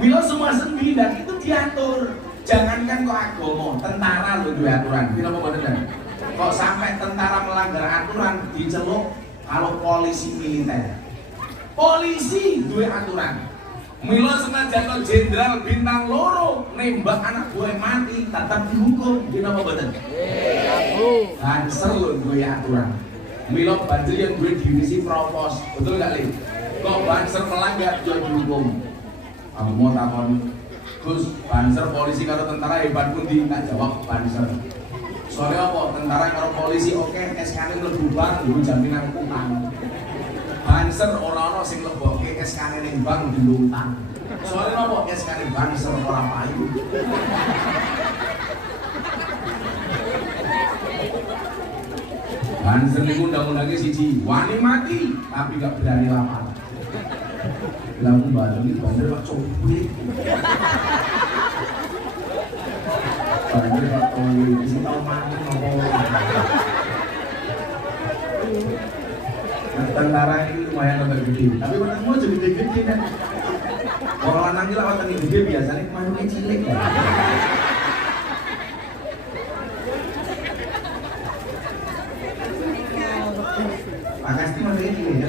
Mila semua sembilan itu diatur. Jangankan kok agama, tentara lho duwe aturan. Kira apa bener? Kok sampai tentara melanggar aturan diceluk kalau polisi militer. Polisi duwe aturan. Mila senajan jenderal bintang loro nembak anak buah mati tetap dihukum. Kira apa bener? Banser lho duwe aturan. Mila banjir yang duwe divisi provos. Betul gak, Li? Kok banser melanggar yo dihukum. Kamu mau takon Gus, banser polisi karo tentara hebat pundi? Tak jawab banser. Soalnya apa? Tentara karo polisi oke, SK-ne mlebu bank dulu jaminan utang. Banser ora-ora sing lebokke SK-ne ning bank dilutang. Soalnya apa? SK-ne banser ora payu. Banser niku undang-undangnya siji, wani mati tapi gak berani lapar. Bilang mbak ini banser Pak Cobi. Banser Pak Cobi, isi tau makan apa. Tentara ini lumayan agak gede, tapi orang semua jadi gede kan. Orang lanang lawat yang gede biasanya kemarin cilik kan. Pasti masih cilik ya.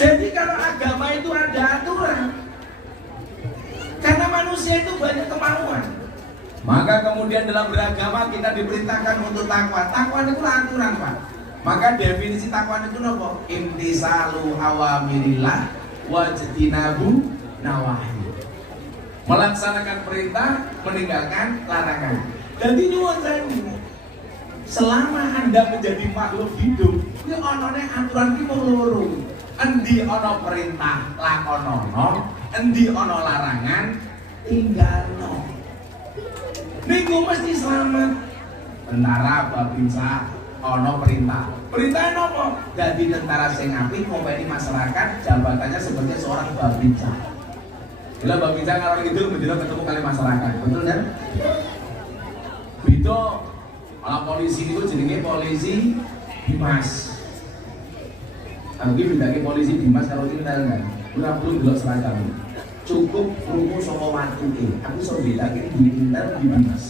Jadi kalau agama itu ada aturan, karena manusia itu banyak kemauan. Maka kemudian dalam beragama kita diperintahkan untuk takwa. Takwa itu aturan, Pak. Maka definisi takwa itu apa? Imtisalu awamirillah wajtinabu nawahi. Melaksanakan perintah, meninggalkan larangan. Jadi nyuwun sewu. selama Anda menjadi makhluk hidup, ini onone aturan ki mung loro. Endi ana perintah lakonono, endi ana larangan tinggalno. Niku mesti selamat. Tentara babinsa ana perintah. Perintah napa? Dadi tentara sing apik ngopeni masyarakat, jabatannya sebagai seorang babinsa. Bila babinsa ngalor itu bener ketemu kali masyarakat, betul kan? Bito ala polisi itu jenenge polisi Dimas. Mungkin bedanya polisi Dimas kalau intel kan, ora perlu delok seragam. Cukup krungu saka watuke. Aku iso bedake di intel di Dimas.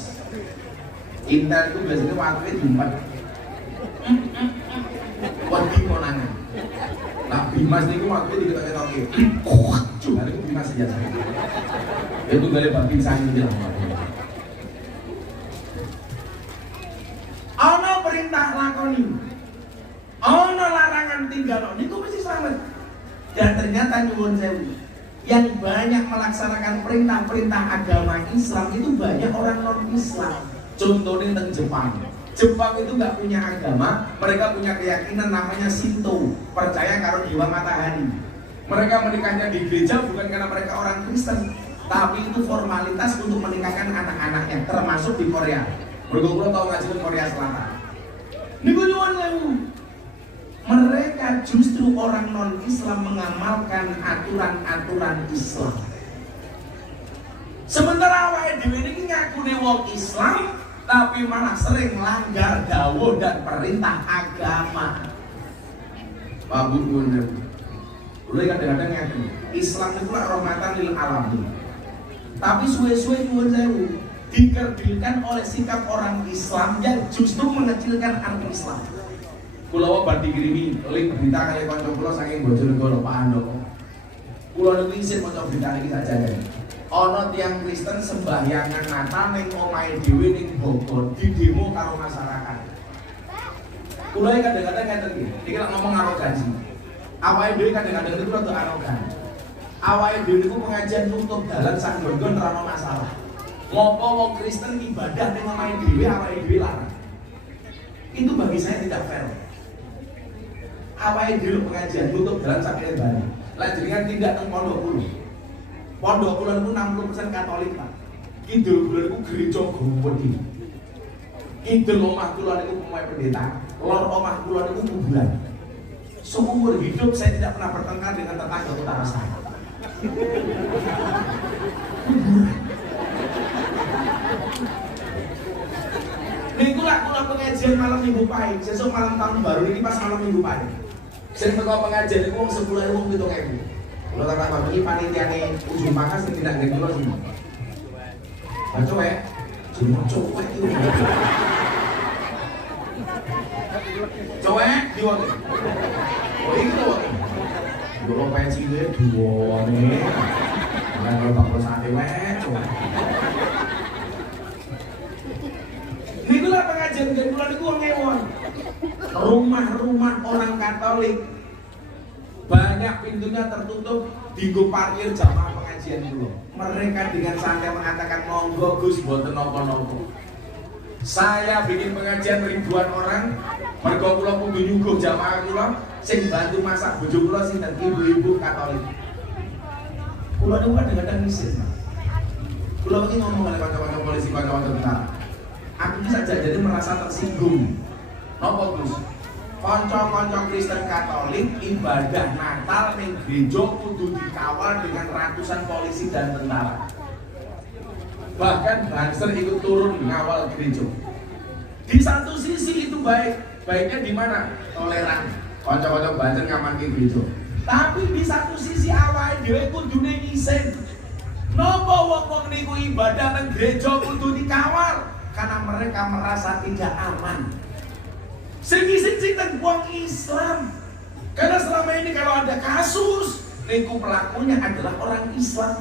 Intel itu biasanya watuke diempat. Wadi konangan. Nah Dimas niku watuke diketok-ketoke. Cuma itu Dimas biasa. Itu gale babin sangi lah. Ana perintah lakoni. Ana larangan tinggal, niku mesti selamat. Dan ternyata nyuwun sewu, yang banyak melaksanakan perintah-perintah agama Islam itu banyak orang non-Islam. Contohnya tentang Jepang. Jepang itu nggak punya agama, mereka punya keyakinan namanya Shinto, percaya karo dewa matahari. Mereka menikahnya di gereja bukan karena mereka orang Kristen, tapi itu formalitas untuk menikahkan anak-anaknya, termasuk di Korea. Bergurau tahu ngaji Korea Selatan. Niku nyuwun sewu. Mereka justru orang non-Islam mengamalkan aturan-aturan Islam. Sementara awake dhewe niki ngakune wong Islam, tapi malah sering langgar dawuh dan perintah agama. Pak Bu bener. Mulai kadang-kadang ngeten, Islam itu rahmatan lil alamin. Tapi suwe-suwe nyuwun sewu, dikerdilkan oleh sikap orang Islam yang justru mengecilkan arti Islam. Kula badhe dikirimi link berita kali kanca kula saking Bojonegoro Pak Andoko. Kula niku isih maca berita iki sajane. Ana tiyang Kristen sembahyangan Natal ning omahe dhewe ning Bogor, di demo karo masyarakat. Kula iki kadang-kadang ngeten iki, iki lek ngomong arogansi. Awake dhewe kadang-kadang niku rada arogan. Awake dhewe niku pengajian nutup dalan sak nggon ora ono masalah. Ngopo wong Kristen ibadah ning omahe dhewe awake dhewe larang. Itu bagi saya tidak fair. Awake dhewe pengajian nutup dalan sak lebar. Lah jenengan tindak teng pondok kula. Pondok kula niku 60% Katolik, Pak. Kidul kula niku gereja gede. Kidul omah kula niku pemain pendeta, lor omah kula niku kuburan. Seumur hidup saya tidak pernah bertengkar dengan tetangga utara saya. Niku lah kula pengajian malam Minggu Pahing, sesuk malam tahun baru ini pas malam Minggu Pahing. Sing teko pengajian niku wong 10.000 wong 7.000. Kula tak bagi panitiane ujung pakas sing tidak ngene kula sini. Baca wae. Cuma cowek iki. Cowek diwoke. Oh iki lho. Kula pensi dhewe duwone. Lah kula bakal sate wae cowek. Itulah pengajian dan bulan itu wong ewon. Rumah-rumah orang Katolik banyak pintunya tertutup, dienggo parkir jamaah pengajian dulu. Mereka dengan santai mengatakan monggo Gus mboten napa-napa. Saya bikin pengajian ribuan orang, mergo kula kudu nyuguh jamaah kula, sing bantu masak bojo kula sinten ibu-ibu Katolik. Kula niku kadang-kadang ngisin. Kula iki ngomong kali kanca-kanca polisi, kanca-kanca tentara. Aku bisa jadi merasa tersinggung. Napa Gus? Kanca-kanca Kristen Katolik ibadah Natal ning gereja kudu dikawal dengan ratusan polisi dan tentara. Bahkan Banser ikut turun ngawal gereja. Di satu sisi itu baik, baiknya di mana? Toleran. Kanca-kanca Banser ngamanke gereja. Tapi di satu sisi awake dhewe kudune ngising. Napa wong-wong niku ibadah nang gereja kudu dikawal? Karena mereka merasa tidak aman. Sing wong Islam. Karena selama ini kalau ada kasus, niku pelakunya adalah orang Islam.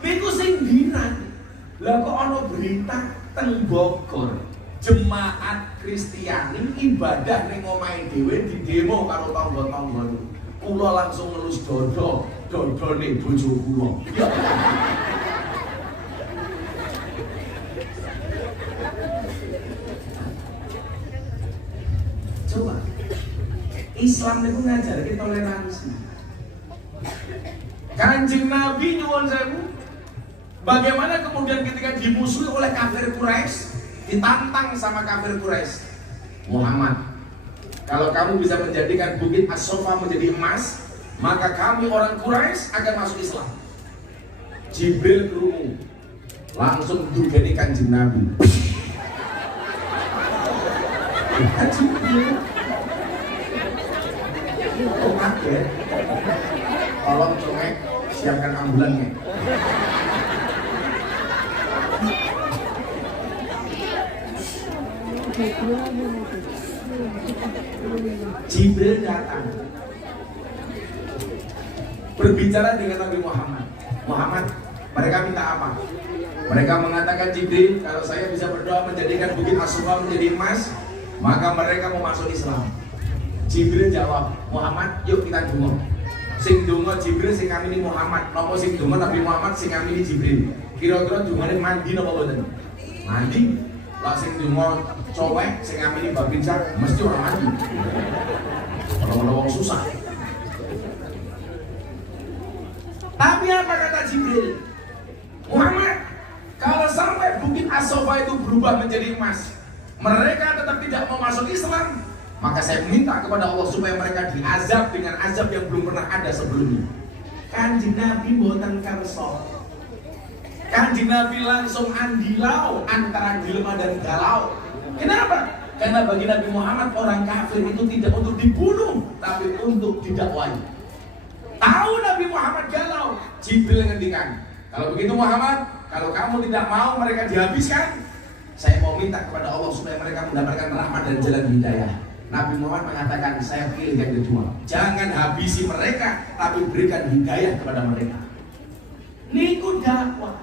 Niku sing dinan. Lah kok ana berita teng Bogor, jemaat Kristiani ibadah ning omahe dhewe di demo karo tangga-tangga. Kula langsung ngelus dodone bojo kula. Islam itu ngajarkan toleransi. Kanjeng Nabi nyuwun sewu, bagaimana kemudian ketika dimusuhi oleh kafir Quraisy, ditantang sama kafir Quraisy, Muhammad, kalau kamu bisa menjadikan bukit As-Sofa menjadi emas, maka kami orang Quraisy akan masuk Islam. Jibril kerungu, langsung dugeni Kanjeng Nabi. Jibril, kok kaget? Tolong congek, siapkan ambulannya. Jibril datang berbicara dengan Nabi Muhammad. Muhammad, mereka minta apa? Mereka mengatakan, Jibril, kalau saya bisa berdoa menjadikan bukit As-Sofa menjadi emas, maka mereka mau masuk Islam. Jibril jawab, Muhammad, yuk kita dungo. Sing dungo Jibril, sing kami ini Muhammad. Nopo sing dungo Nabi Muhammad, sing kami ini Jibril. Kira-kira dungane mandi nopo boten? Mandi. Lah sing dungo cowek, sing kami ini babincar, mesti orang mandi. Kalau wong susah. Tapi apa kata Jibril? Muhammad, kalau sampai bukit As-Sofa itu berubah menjadi emas, mereka tetap tidak mau masuk Islam, maka saya minta kepada Allah supaya mereka diazab dengan azab yang belum pernah ada sebelumnya. Kanjeng Nabi mboten kersa. Kanjeng Nabi langsung andilau antara dilema dan galau. Kenapa? Karena bagi Nabi Muhammad orang kafir itu tidak untuk dibunuh, tapi untuk didakwai. Tahu Nabi Muhammad galau, Jibril ngendikan, kalau begitu Muhammad, kalau kamu tidak mau mereka dihabiskan, saya mau minta kepada Allah supaya mereka mendapatkan rahmat dan jalan hidayah. Nabi Muhammad mengatakan, saya pilih yang kedua. Jangan habisi mereka, tapi berikan hidayah kepada mereka. Niku dakwah.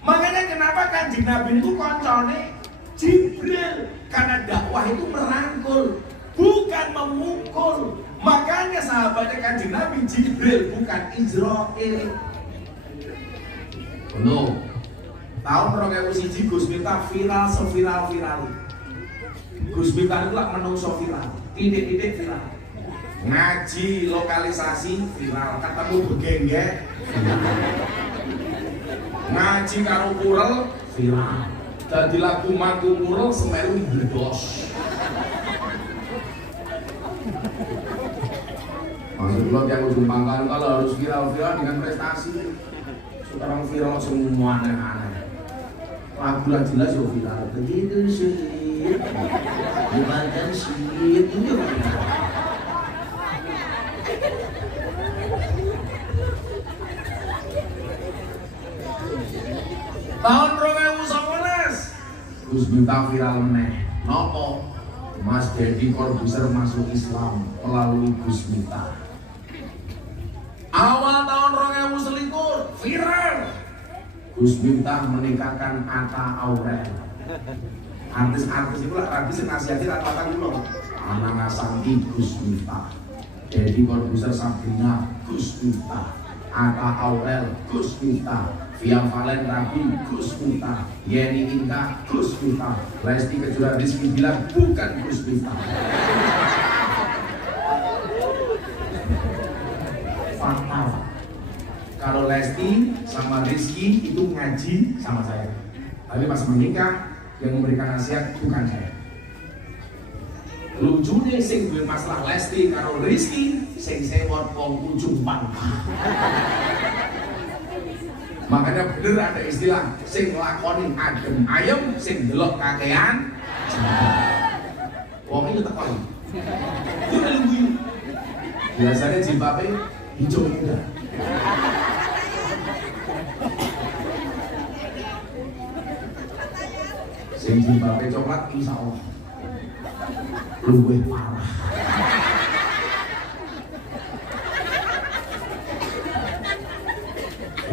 Makanya kenapa Kanjeng Nabi itu koncone Jibril? Karena dakwah itu merangkul, bukan memukul. Makanya sahabatnya Kanjeng Nabi Jibril, bukan Israel. No. Tahun 2001 Gus Miftah viral seviral-viral. Gus Miftah itu lah menungso viral, titik-titik viral. Ngaji lokalisasi viral, ketemu begenggek viral. Ngaji karo kurel viral. Jadi lagu mangku kurel Semeru bledos. Maksudnya yang ujung pangkalan kalau harus viral-viral dengan prestasi. Sekarang viral semua aneh-aneh. Lagu lah jelas yo viral. Begitu sih. Dimakan sih itu. Tahun 2019 Gus Miftah viral meneh. Nopo? Mas Deddy Corbuzier masuk Islam melalui Gus Miftah. Awal tahun 2021 viral Gus Miftah menikahkan Atta Aurel. Artis-artis itu lah, artis yang nasihatnya rata-rata dulu. Anak Nasanti Gus Miftah, Deddy Corbuzier Sabrina Gus Miftah, Atta Aurel Gus Miftah, Via Valen Rabi Gus Miftah, Yeni Inka Gus Miftah, Lesti Kejora Rizky bilang bukan Gus Miftah. Fatal. Kalau Lesti sama Rizky itu ngaji sama saya, tapi pas menikah yang memberikan nasihat bukan saya. Lucunya sing duwe masalah Lesti karo Rizky, sing sewot wong ujung pangkal. Makanya bener ada istilah sing lakoni adem ayem, sing delok kakean. Wong itu tekon. Itu nungguin. Biasanya jilbabe hijau muda. Sing jilbabe coklat insya Allah luwih parah.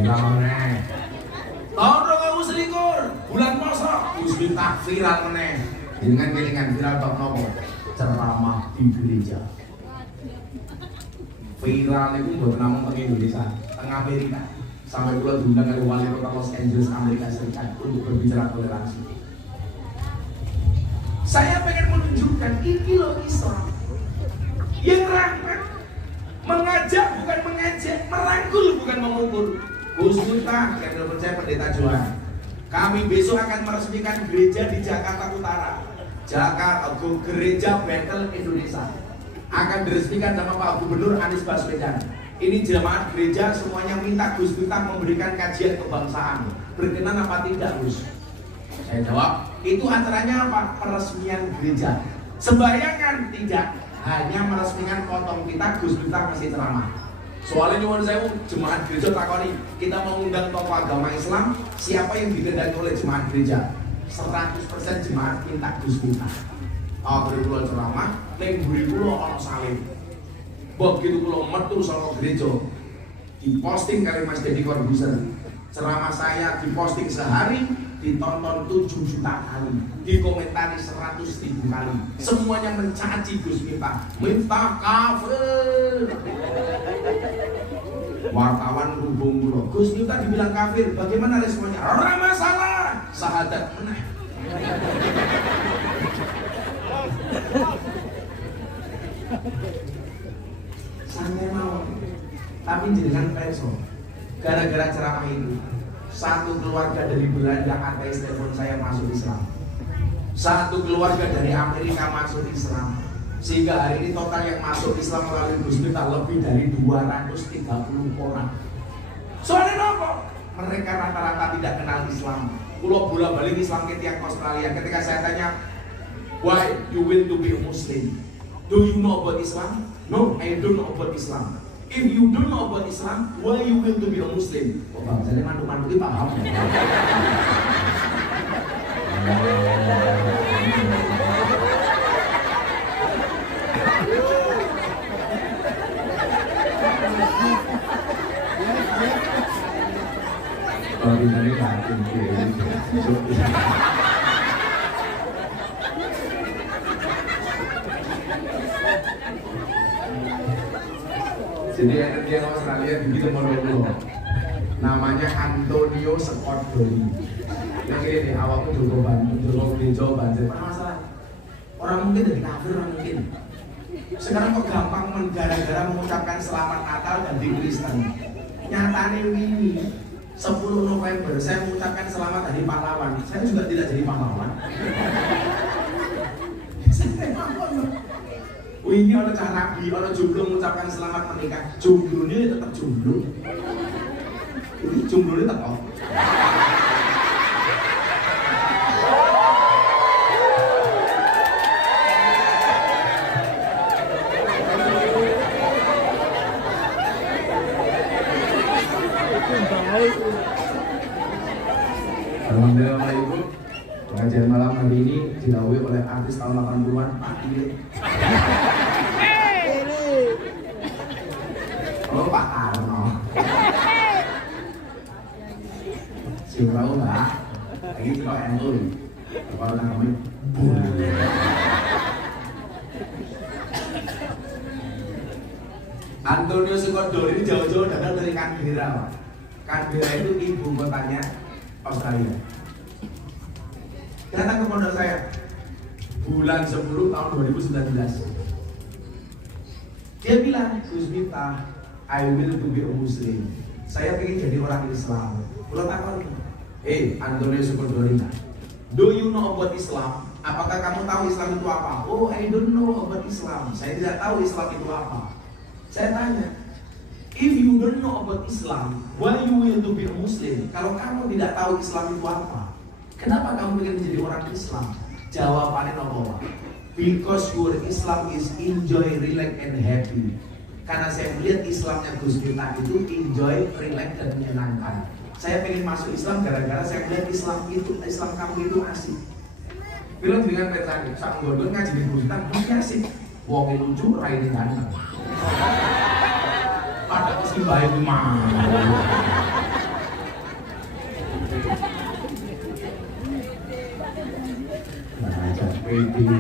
Tahun 2021 bulan puasa Gus Miftah viral meneh dengan kelingan viral tok nopo ceramah di gereja. Viral itu buat namung teng Indonesia, teng Amerika. Sampai kula diundang oleh wali kota Los Angeles Amerika Serikat untuk berbicara toleransi. Saya pengen menunjukkan ini loh Islam. yang rahmat. Mengajak bukan mengejek, merangkul bukan memukul. Gus Miftah, yang percaya Pendeta Johan, kami besok akan meresmikan gereja di Jakarta Utara. Gereja Bethel Indonesia akan diresmikan sama Pak Gubernur Anies Baswedan. Ini jemaat gereja semuanya minta Gus Miftah memberikan kajian kebangsaan. Berkenan apa tidak, Gus? Saya jawab, itu acaranya apa? Peresmian gereja. Sembayangan tidak, hanya meresmikan potong kita, Gus Miftah masih ceramah. Soalnya nyuwun sewu, jemaat gereja takoni, kita mengundang tokoh agama Islam, siapa yang dikehendaki oleh jemaat gereja? 100% jemaat minta Gus Miftah. Beri kula ceramah, ning buri kula ana salib. Begitu kula metu saka gereja, diposting kali Mas Deddy Corbuzier. Ceramah saya diposting sehari, ditonton 7 juta kali, dikomentari 100.000 kali. Semuanya mencaci Gus Miftah. Miftah kafir. Wartawan hubung kula, Gus Miftah dibilang kafir, bagaimana responnya? Ora masalah, sahadat meneh. Santai mawon. Tapi jenengan preso. Gara-gara ceramah itu, satu keluarga dari Belanda ateis telepon saya masuk Islam. Satu keluarga dari Amerika masuk Islam. Sehingga hari ini total yang masuk Islam melalui Gus Miftah lebih dari 230 orang. Soalnya apa? Mereka rata-rata tidak kenal Islam. Pulau bola-balik Islam ke tiang Australia. Ketika saya tanya, why you will to be a Muslim? Do you know about Islam? No, I don't know about Islam. If you don't know about Islam, why you will to be a Muslim? Oh bang, jadi mantu-mantu ini paham. Kalau ini yakin jadi ada dia Australia begitu mono namanya Antonio Scott Doli. Yang ini awakmu Joko Bantu, Joko Gereja Banjir. Mana masalah? Orang mungkin dari kafir, orang mungkin. Sekarang kok gampang gara-gara mengucapkan selamat Natal ganti Kristen. Nyatane ini 10 November saya mengucapkan selamat hari pahlawan. Saya juga tidak jadi pahlawan. Ini orang cah nabi, orang jomblo mengucapkan selamat menikah. Jomblo ini tetap jomblo. Ini jomblo ini tetap. Alhamdulillah Bapak Ibu, pengajian malam hari ini dilalui oleh artis tahun 80-an Pak Ile. Oh Pak Arno. Sing tahu nggak? Lagi kalau NU, kalau namanya Bul. Antonio Scott Doli jauh-jauh datang dari Canberra. Canberra itu ibu kotanya Australia. Datang ke pondok saya bulan 10 tahun 2019. Dia bilang, Gus Miftah, I will to be a Muslim. Saya ingin jadi orang Islam. Belum takon. Antonio Scott Doli, do you know about Islam? Apakah kamu tahu Islam itu apa? Oh, I don't know about Islam. Saya tidak tahu Islam itu apa. Saya tanya, if you don't know about Islam, why you will to be a Muslim? Kalau kamu tidak tahu Islam itu apa, kenapa kamu ingin menjadi orang Islam? Jawabannya apa? Because your Islam is enjoy, relax, and happy. Karena saya melihat Islamnya Gus Miftah itu enjoy, relax, dan menyenangkan. Saya pengen masuk Islam gara-gara saya melihat Islam kamu itu asik. Bilang dengan petani, saat gue ngaji di Gus Miftah, masih asik. Wong lucu, raine ganteng. Ada meski baik mah. Nah, pede.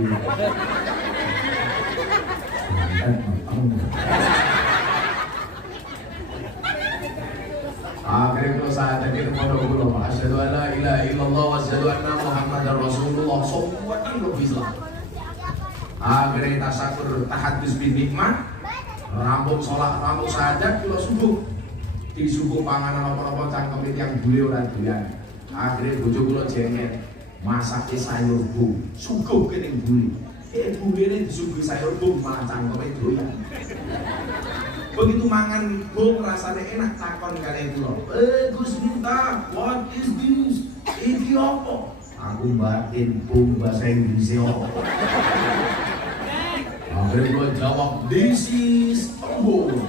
Akhirnya kalau saat ini kepada Allah, asyhadu an la ilaha illallah wa asyhadu anna Muhammadar Rasulullah. Semua kan lebih Islam. Akhirnya tasakur tahadus bin nikmah, rampung sholat, rampung sahadat, kula subuh. Di subuh panganan apa-apa cangkem yang bule ora doyan. Akhirnya bojo kula jengkel, masake sayur bung, suguh kene bule. Bule ini disuguhi sayur bung malah cangkeme doyan. Begitu mangan bung rasanya enak, takon kali kula. Gus Miftah, what is this? Iki apa? Aku batin bung bahasa Inggrisnya apa? Akhirnya gue jawab, this is embung.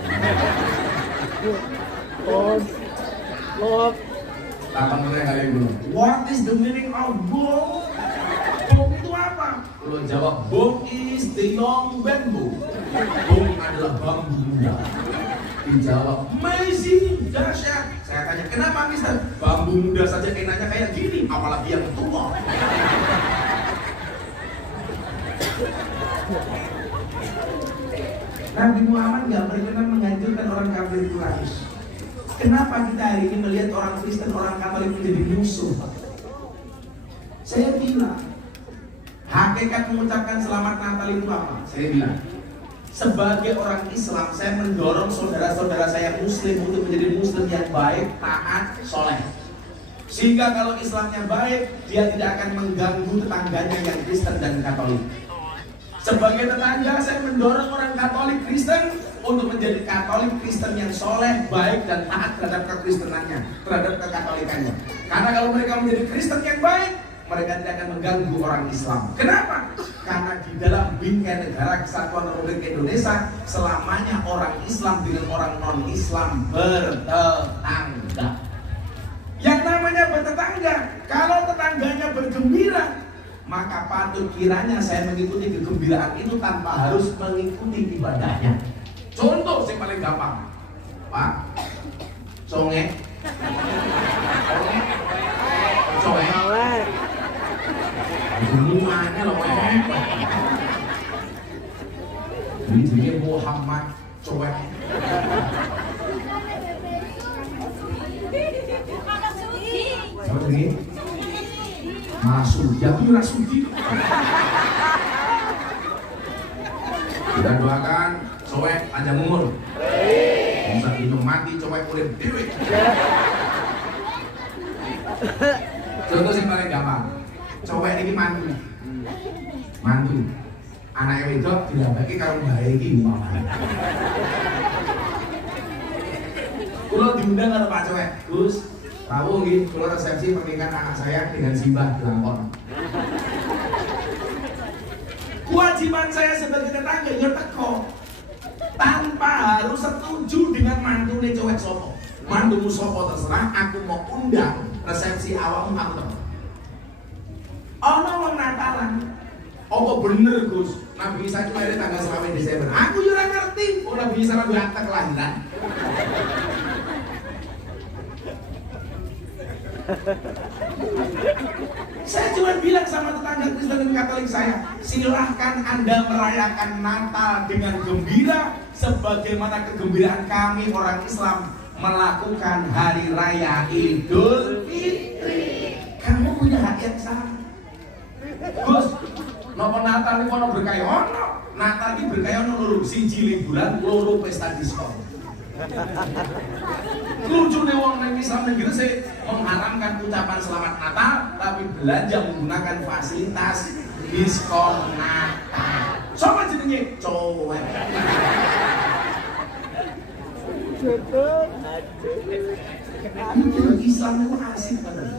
Takkan mereka kali gue, what is the meaning of bung? Bung itu apa? Gue jawab, bung is the young bamboo. Bung adalah bambu muda. Dijawab, amazing, dahsyat. Saya tanya, kenapa Mister? Bambu muda saja enaknya kayak gini, apalagi yang tua. Nabi Muhammad nggak berkenan menganjurkan orang kafir Quraisy. Kenapa kita hari ini melihat orang Kristen, orang Katolik menjadi musuh? Saya bilang, hakikat mengucapkan selamat Natal itu apa? Saya bilang, sebagai orang Islam, saya mendorong saudara-saudara saya Muslim untuk menjadi Muslim yang baik, taat, soleh. Sehingga kalau Islamnya baik, dia tidak akan mengganggu tetangganya yang Kristen dan Katolik. Sebagai tetangga, saya mendorong orang Katolik Kristen untuk menjadi Katolik Kristen yang soleh, baik, dan taat terhadap kekristenannya, terhadap kekatolikannya. Karena kalau mereka menjadi Kristen yang baik, mereka tidak akan mengganggu orang Islam. Kenapa? Karena di dalam bingkai negara Kesatuan Republik Indonesia, selamanya orang Islam dengan orang non-Islam bertetangga. Yang namanya bertetangga, kalau tetangganya bergembira, maka patut kiranya saya mengikuti kegembiraan itu tanpa harus mengikuti ibadahnya. Contoh yang paling gampang, Pak, conge, semuanya loh, ini Muhammad coek. Apa ini? Masuk, ya tuh Rasudi. Kita doakan coek panjang umur. Bisa minum mati coek kulit dewe. Contoh yang paling gampang, coek ini mantu. Anaknya wedok dilambaki karo bae iki umpamane. Kulo diundang karo Pak Coek, Gus. Tahu nggih, kulo resepsi pernikahan anak saya dengan simbah di Lampon. Kewajiban saya sebagai tetangga ya teko. Tanpa harus setuju dengan mantune Coek sopo. Mantumu sopo terserah, aku mau undang resepsi awakmu aku teko. Ono wong Natalan. Apa bener Gus? Nabi Isa itu lahir tanggal 9 Desember. Aku juga ngerti. Oh Nabi Isa Nabi akta kelahiran. Saya cuma bilang sama tetangga Kristen dan Katolik saya, silahkan Anda merayakan Natal dengan gembira, sebagaimana kegembiraan kami orang Islam melakukan Hari Raya Idul Fitri. Kamu punya hak yang sama. Gus, nopo Natal ini ono berkah ono. Natal ini berkah ono loro, siji liburan, loro pesta diskon. Lucu nih wong nang Islam ning Gresik mengharamkan ucapan selamat Natal tapi belanja menggunakan fasilitas diskon Natal. Sopo jenenge? Coek. Islam itu asik banget.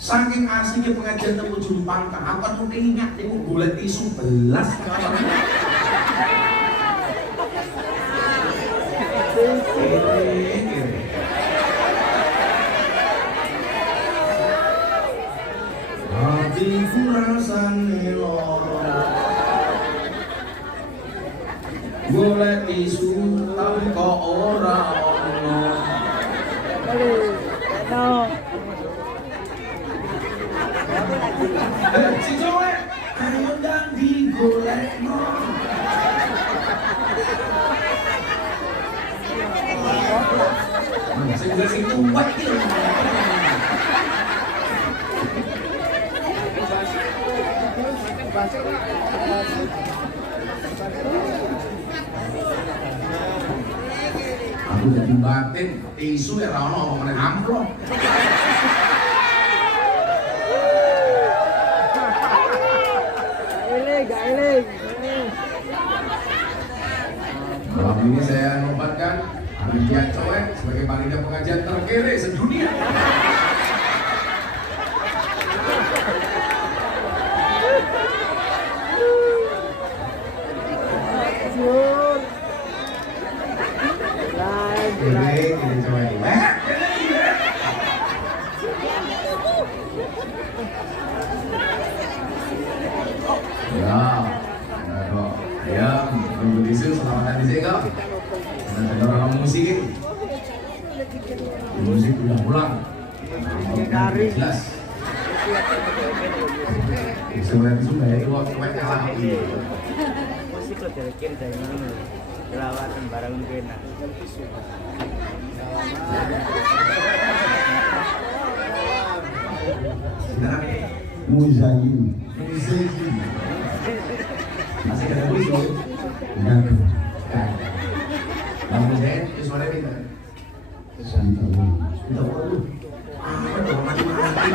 Saking asiknya pengajian temu Jumpang, aku kan mungkin ingat itu golek isu belas. Hatiku rasane lara, golek isu tapi kok ora ono. Si Coek, ayo ndang digolekno. Sing tuwek iki lho. Aku jadi batin tisu ya ra ono meneh amplop. Malam ini saya nobatkan panitia cowek sebagai panitia pengajian terkere sedunia. Ini cowek ini. Ya, ayam, tunggu disu, selamat di sini kok. Ada orang musik, musik udah pulang. Jelas. Sebenarnya sudah itu waktu kalah. Musik lo terkir dari mana? Kelawatan barang kena. Muzayin. Masih ada puisi loh. Dan Kamu saya itu suara kita. Tidak perlu. Apa dong mati-mati.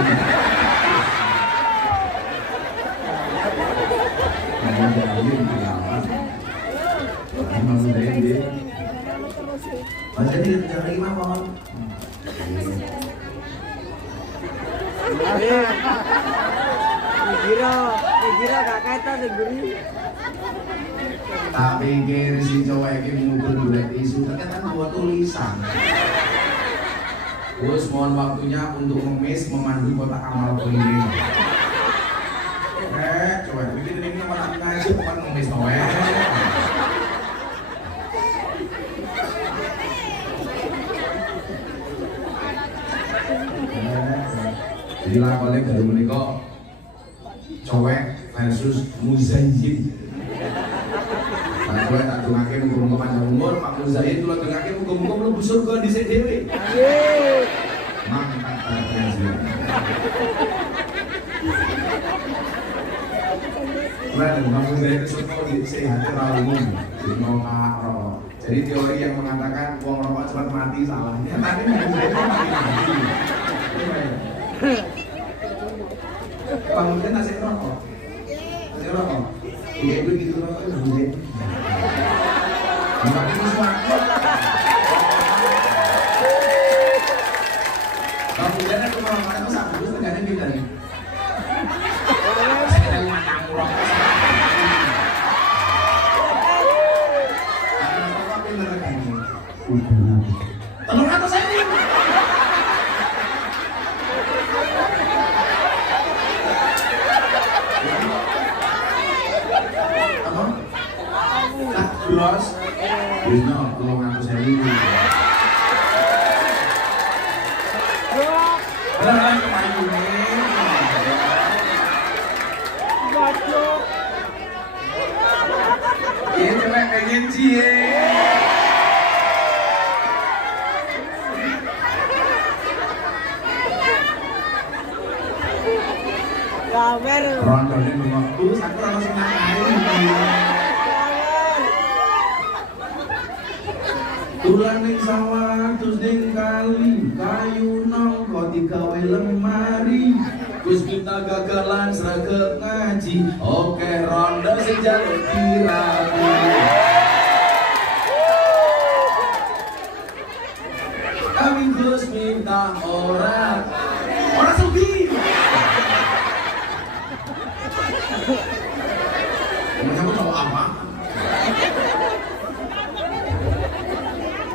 Kamu jauhin kelawat. Kamu saya dia. Masih dia jangan lima pohon. Kira kakak itu segini. Tak pikir si cowok ini mengubur bulat isu, ternyata buat tulisan. Terus mohon waktunya untuk mengemis memandu kotak amal keliling. Cowok bikin ini nama ngaji bukan mengemis cowok. Jadi lakonnya dari menikah cowok versus Muzayyin. Pak Cowek tak dengake muga-muga panjang umur, Pak Muzayyin tuh dengake muga-muga mlebu surga dhisik dhewe. Mantap pengajian. Lah Pak Muzayyin surga dhisik hati ra umum, dino karo. Jadi teori yang mengatakan wong rokok cepat mati salahnya. Tapi Muzayyin mati. Pak Muzayyin asik rokok. Asik rokok. Iya gue gitu rokok itu Muzayyin. Bukan itu suatu. Kamu jangan kemana-mana tuh sama dulu negara kita nih. Saya dari mana murah. Apa pinter lagi? Telur atau saya nih? Apa? Nah, bros. Bisno, tolong aku saya dulu. Beneran kemayu nih. Bacok. Ini cewek pengen cie. Kamer. Rontonya waktu aku langsung ngapain. Tulang ning sawah terus ning kali kayu nongko digawe lemari Gus kita gagalan sregep ngaji oke ronda sejaluk diragu kami Gus minta orang sugi kamu cowok apa?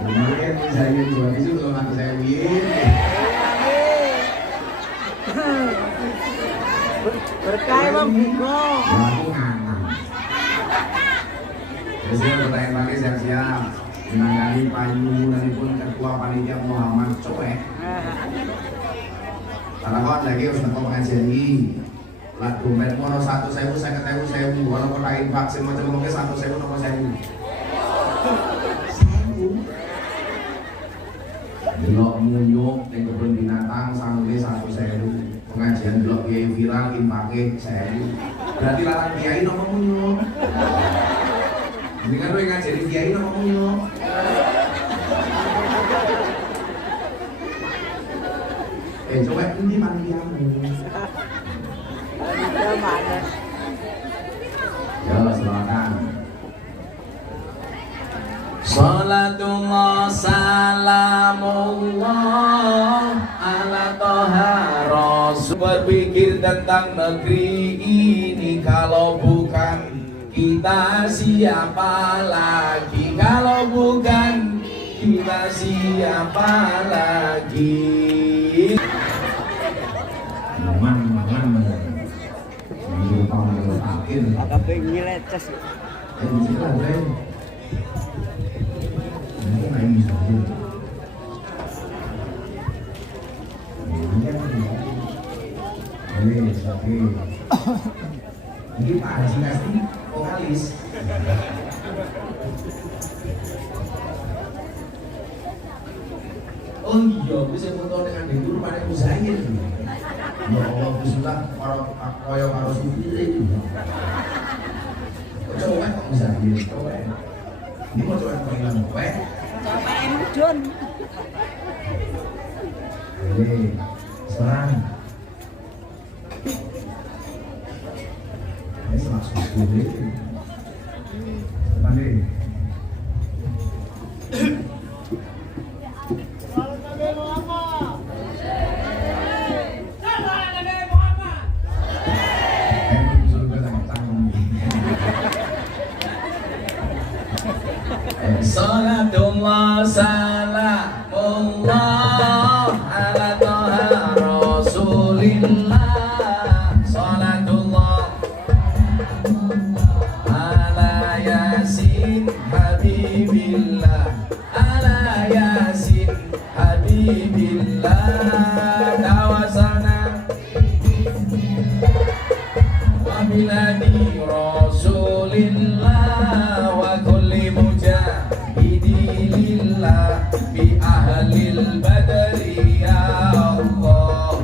Kemarin saya jual itu kalau nanti saya win. Berkah bang buko. Aku nganan. Saya bertanya lagi siap-siap. Menangani payu dan pun ketua panitia Muhammad Cowek. Karena kawan lagi harus nempel pengajian ini. Lat dompet mono 1.000 saya ketemu saya walaupun lain vaksin macam-macam 1.000 nomor 1.000. Delok munyuk ning kebun binatang sampe 1.000. Pengajian delok kiai viral impake 1.000. Berarti larang kiai nopo munyo. Jadi kan lu yang ngajarin kiai nopo munyo. Coba ini mandiamu. Ya, silakan. Salatullah salamullah ala toha rasul. Berpikir tentang negeri ini, kalau bukan kita siapa lagi? Kalau bukan kita siapa lagi? Agak pengen leces. Ini Pak Haji Kasih vokalis. Oh iya, bisa foto dengan dulu pada Uzair. Ya Allah, bismillah, kaya karo supir itu. Coba kok Uzair, coba. Ini mau coba panggilan kowe. Coba mudun. Oke, serang. Ini semak sulit. Depan deh. Salatullah salamullah ala toha rasulillah. Salatullah ala yasin habibillah, ala yasin habibillah. Tawasana wa biladi rasulillah wa kulli mujahidillah bi ahlil badri ya Allah.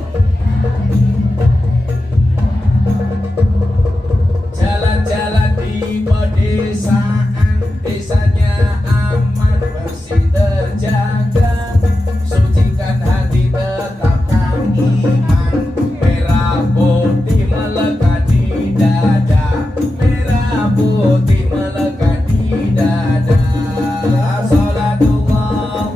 Jalan-jalan di pedesaan, desanya aman bersih terjaga, sucikan hati tetapkan iman, merah putih melekat di dada, merah putih melekat di dada. Salatullah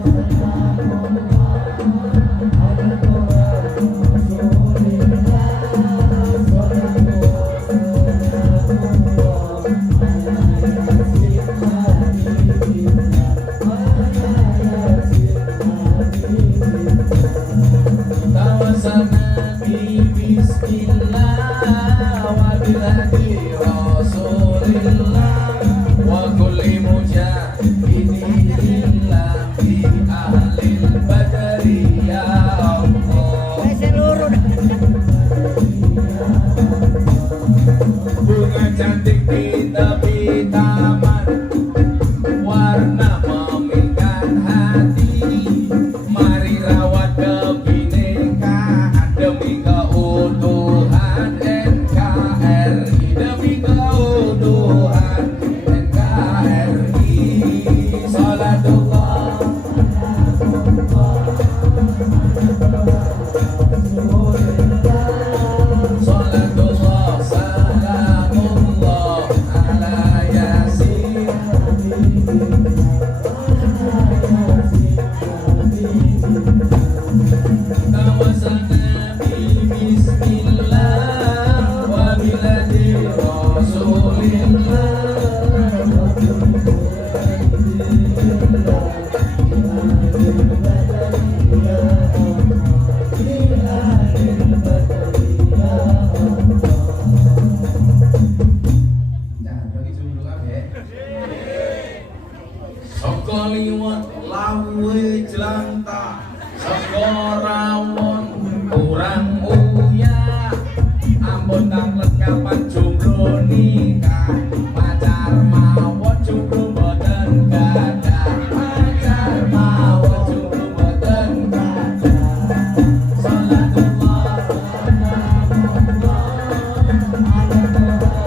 tawasana bi bismillah wa biladi rasulillah wa kulli mujahidillah bi ahlil badri ya Allah. Bunga cantik di tepi taman, warna memikat hati, mari rawat kebinekaan demi keutuhan NKRI, demi keutuhan NKRI. Salatullah salatullah salamullah ala yasin tawasana bi bismillah wa biladi rasulillah. Nah, bagi jumlah kabeh. Saka liwat lawe jelanta, saka rawon kurang uya, ampun kang lekapan jomblo nikah, pacar mawon jomblo boten gadah, pacar mawon jomblo boten gadah. Salatullah salamullah ala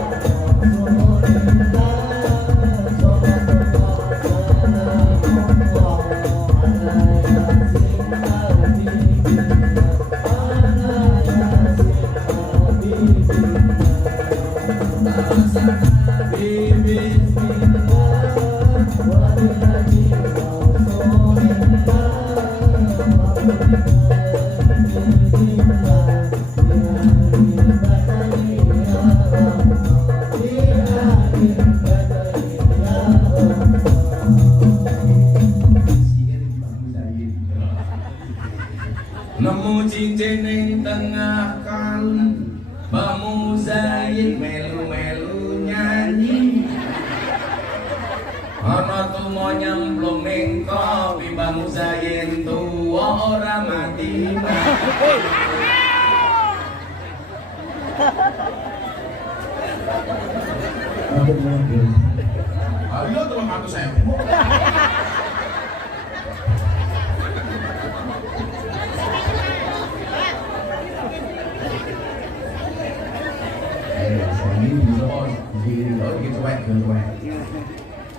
nemu cincin ning tengah kalung, Mbah Muzaid melu-melu nyanyi. Ana tuwa nyemplung ning kopi, Mbah Muzaid tuwa ora mati. Ayo tolong aku saya.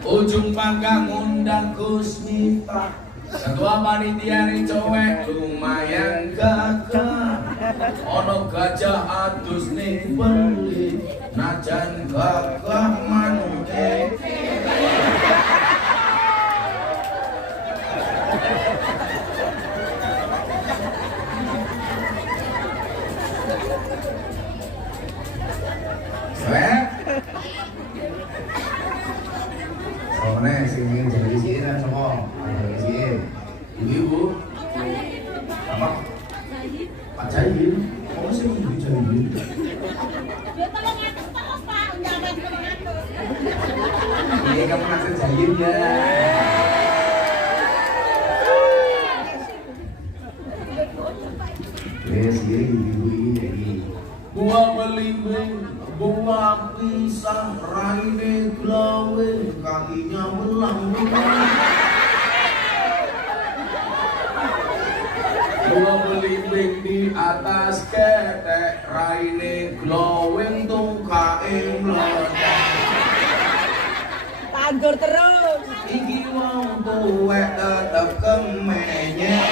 Ujung pangkang ngundang Gus Miftah, ketua panitia ning cowek lumayan gagah. Ono gajah adus ning beli, najan gagah manuke. Soalnya sing ingin jadi sini kan semua ada sini. Ibu, apa? Pak Jahil, kamu sih mau jadi Jahil? Dia tolong ngatur terus Pak, jangan tolong ngatur. Iya, kamu ngatur Jahil ya. Yes, ibu ini jadi. Buah belimbing, buah pisang, raine glawe, kakinya belang-belang. Buah belimbing di atas ketek, raine glawe, tungkae meledak. Tanggur terus. Iki wong tuwek tetep kemenyek.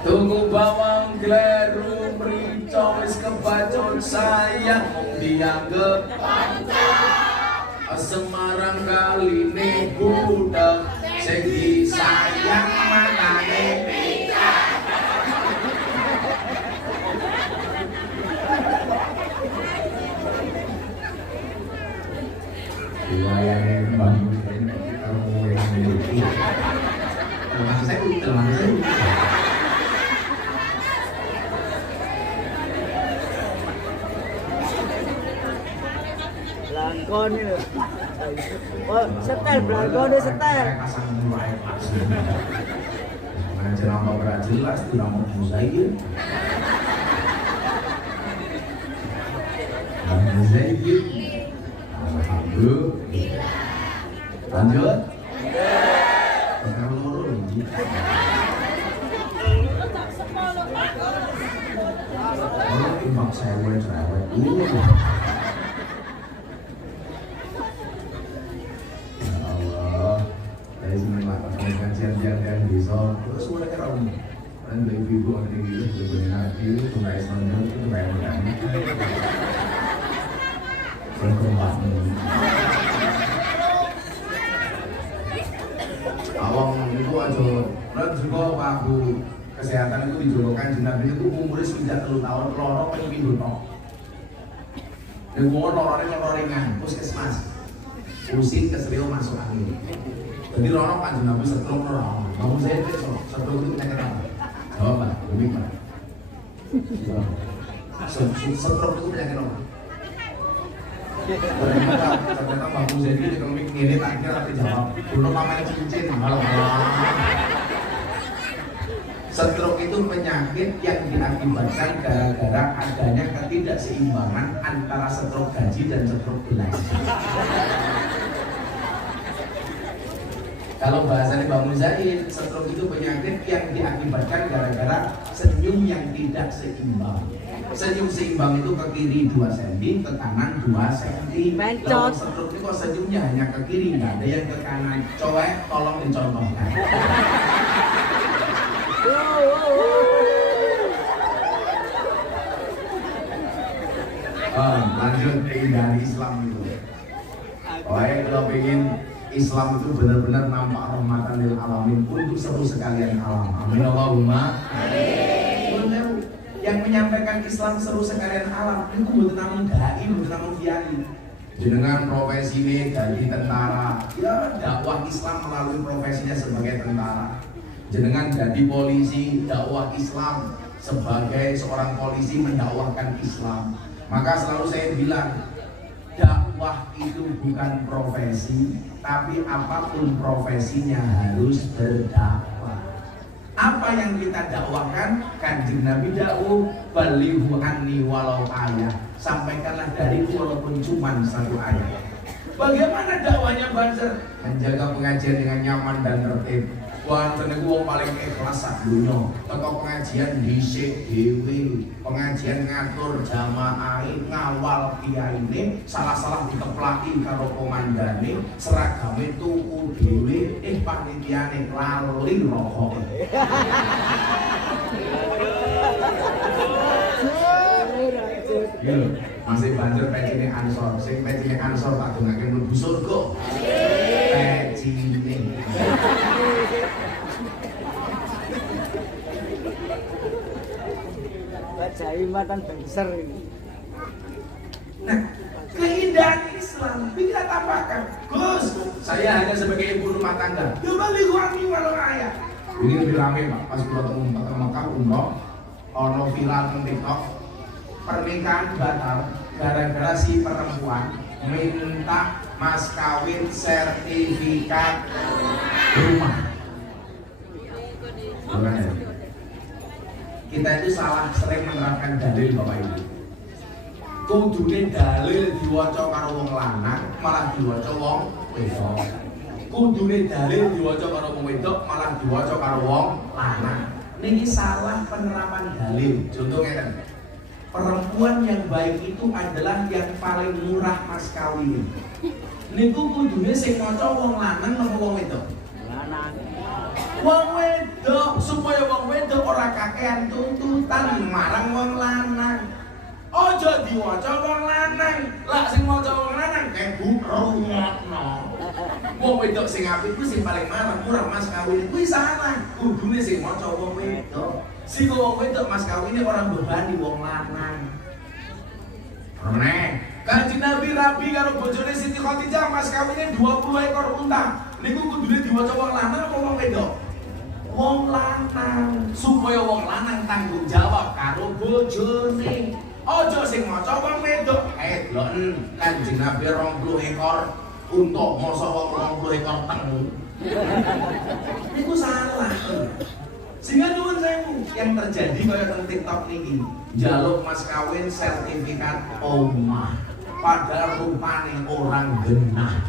Tunggu bawang gleru mrica wis kebacut sayang dianggep Semarang kaline budak sing disayang matane picak. Wilayahnya bangun kamu yang memiliki. Termasuk saya, termasuk saya. Belangkon ya. Oh, setel belangkon setel. Pasang mulai pasang. Mana ceramah berat jelas tuh nama Muzaid. Muzaid. Alhamdulillah. Lanjut. Sekarang nomor ini. Oh, imbang saya cerewet. Kajian bisa terus mulai kerang dan ibu-ibu ada yang gitu benar itu tunai sanjung itu tunai mudah berkembang awang itu aja dan juga waktu kesehatan itu dijulukan jenazah itu umurnya sudah 3 tahun lorong pengen dulu dan umur lorong ringan puskesmas pusing keserius masuk angin. Jadi orang panjang nabi setrum orang, kamu saya itu setrum itu penyakit apa? Jawab pak, lebih pak. Setrum itu penyakit apa? Ternyata kamu saya itu kalau ini tanya tapi jawab. Belum pamer cincin, malah. Stroke itu penyakit yang diakibatkan gara-gara adanya ketidakseimbangan antara stroke gaji dan stroke gelas. Kalau bahasanya Mbak Muzaid, stroke itu penyakit yang diakibatkan gara-gara senyum yang tidak seimbang. Senyum seimbang itu ke kiri 2 cm, ke kanan 2 cm. Kalau stroke itu kok senyumnya hanya ke kiri, nggak ada yang ke kanan. Coba tolong dicontohkan. Lanjut dari Islam itu. Baik, kalau pengen Islam itu benar-benar nampak rahmatan lil alamin untuk seluruh sekalian alam. Amin Allahumma. Amin. Yang menyampaikan Islam seru sekalian alam itu mboten namung dai, mboten namung kiai. Jenengan profesi ini jadi tentara, ya dakwah Islam melalui profesinya sebagai tentara. Jenengan jadi polisi, dakwah Islam sebagai seorang polisi mendakwahkan Islam. Maka selalu saya bilang, dakwah itu bukan profesi, tapi apapun profesinya harus berdakwah. Apa yang kita dakwahkan, Kanjeng Nabi dawuh, balighu anni walau ayat. Sampaikanlah dariku walaupun cuma satu ayat. Bagaimana dakwahnya Banser? Menjaga pengajian dengan nyaman dan tertib. Banser niku wong paling ikhlas sak donya. Teko pengajian dhisik dhewe, pengajian ngatur jamaah, ngawal kiyaine, salah-salah dikeplaki karo komandane, seragame tuku dhewe, panitiane lali rokoke. Yo, masih Banser pecine Ansor, sing pecine Ansor tak dongake mlebu surga. Pecine. Baca imatan besar ini. Nah, keindahan Islam kita tambahkan. Gus, saya hanya sebagai ibu rumah tangga. Ya balik wangi walau ayah. Ini lebih rame Pak, pas kita ketemu Mekah umroh, ono viral di TikTok. Pernikahan batal gara-gara si perempuan minta mas kawin sertifikat rumah. Kita itu salah sering menerapkan dalil Bapak Ibu. Kudune dalil diwaca karo wong lanang malah diwaca wong wedok. Kudune dalil diwaca karo wong wedok malah diwaca karo wong lanang. Niki salah penerapan dalil. Contohnya perempuan yang baik itu adalah yang paling murah mas kawin. Niku kudune sing maca wong lanang napa wong wedok? Lanang. Wong wedok, supaya wong wedok ora kakean tuntutan marang wong lanang. Ojo diwaca wong lanang. Lah sing maca wong lanang kebu rungokno. Wong wedok sing apik ku sing paling murah mas kawin kuwi salah. Kudune sing maca wong wedok. Si wong wedok mas kawine orang bebani wong lanang. Meneh, Kanjeng Nabi rabi karo bojone Siti Khadijah mas kawine 20 ekor unta. Niku kudune diwaca wong lanang apa wong wedok? Wong lanang, supaya wong lanang tanggung jawab karo bojone. Ojo sing maca wong wedok. Deloken Kanjeng Nabi 20 ekor unta, masa wong 20 ekor tengu. Niku salah. Sehingga nuwun sewu yang terjadi kaya teng TikTok niki, njaluk mas kawin sertifikat omah, padahal rupane orang genah.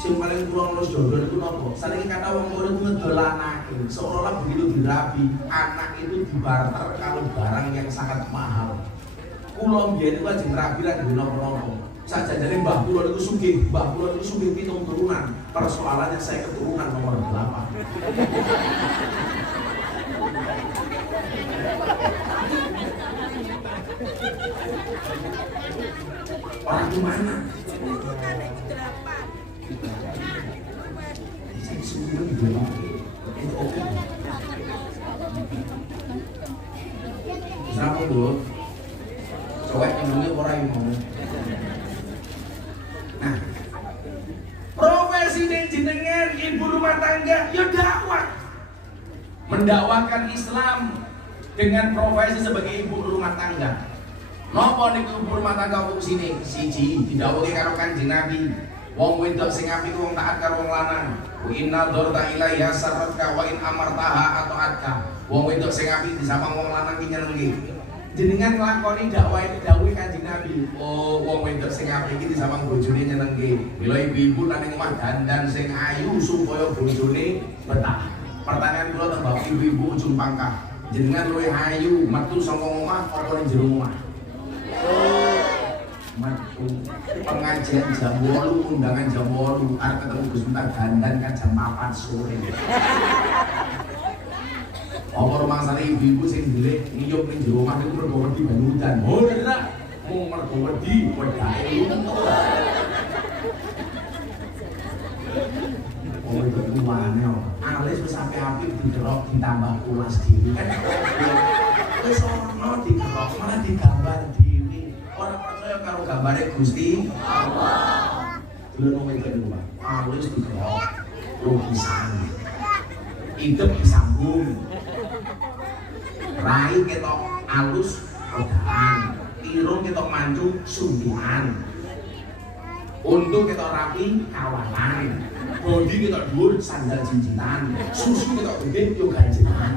Sing paling kula ngelus dodol itu napa? Saiki kata wong tua itu ngedolanake, seolah-olah begitu dirabi, anak itu dibarter kalau barang yang sangat mahal. Kula mbiyen iku ajeng rabi lan napa-napa. Sajane mbah kula niku sugih, mbah kula niku sugih 7 turunan. Persoalannya saya keturunan nomor 8. Orang gimana? Kenapa Bu? Cowok yang dulu orang yang mau. Nah, profesi jenengan ibu rumah tangga, ya dakwah. Mendakwahkan Islam dengan profesi sebagai ibu rumah tangga. Napa niku ibu rumah tangga fungsine? Siji, didhawuhi karo Kanjeng Nabi. Wong wedok sing apik wong taat karo wong lanang. Wa inna dzarta ilaiha sarratka wa in amartaha ata'atka. Wong wedok sing apik disama wong lanang ki nyenengke. Jenengan nglakoni dakwah iki dawuhe Kanjeng Nabi. Oh, wong wedok sing apik iki disama bojone nyenengke. Mila ibu-ibu nang ing omah dandan sing ayu supaya bojone betah. Pertanyaan kula teng bapak ibu-ibu ujung pangkah. Jenengan luwih ayu metu saka omah apa ning jero omah? Metu pengajian jam 8, undangan jam 8, arep ketemu Gus Miftah dandan kan jam 4 sore. Apa rumangsane ibu-ibu sing ndelik ngiyup ning jero omah niku mergo wedi banyu udan. Oh, ora. Mung mergo wedi wedake luntur. Oh, itu kuwane. Alis wis sampe apik dikerok ditambah pulas dhewe kan. Wis ono dikerok malah digambar dhewe. Ora percaya karo gambare Gusti Allah. Dulu nang kedua, alus dikerok lukisan. Idep disambung. Rai ketok alus rodaan. Irung ketok mancu sundukan. Untu ketok rapi kawalan. Bodi ketok dhuwur sandal jinjinan. Susu ketok gede yo ganjenan.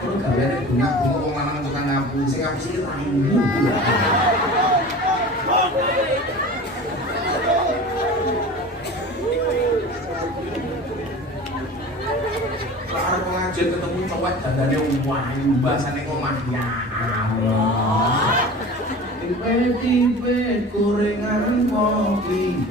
Kalau gaweane bunga-bunga wong lanang tukang ngapu, sing ngapu sing raimu. Lah arep pengajian ketemu cowok dandane wayu, bahasane omah ya Allah. Tipe-tipe gorengan kopi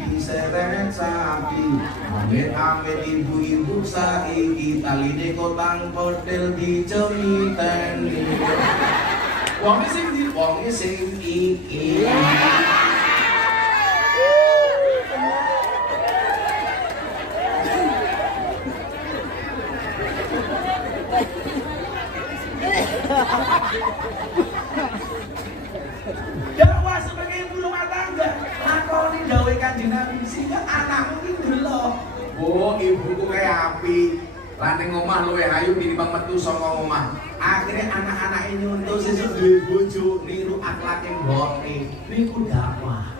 diseret sapi. Amit-amit ibu-ibu saiki taline kotang kodel dicemiteni. Wonge sing iki. Dakwah sebagai ibu rumah tangga, lakoni dawuh Kanjeng Nabi sehingga anakmu iki delok. Oh, ibuku kayak api. Lah ning omah luwih ayu tinimbang metu saka omah. Akhire anak-anak nyuntuh sesuk duwe bojo niru akhlake mbote. Niku dakwah.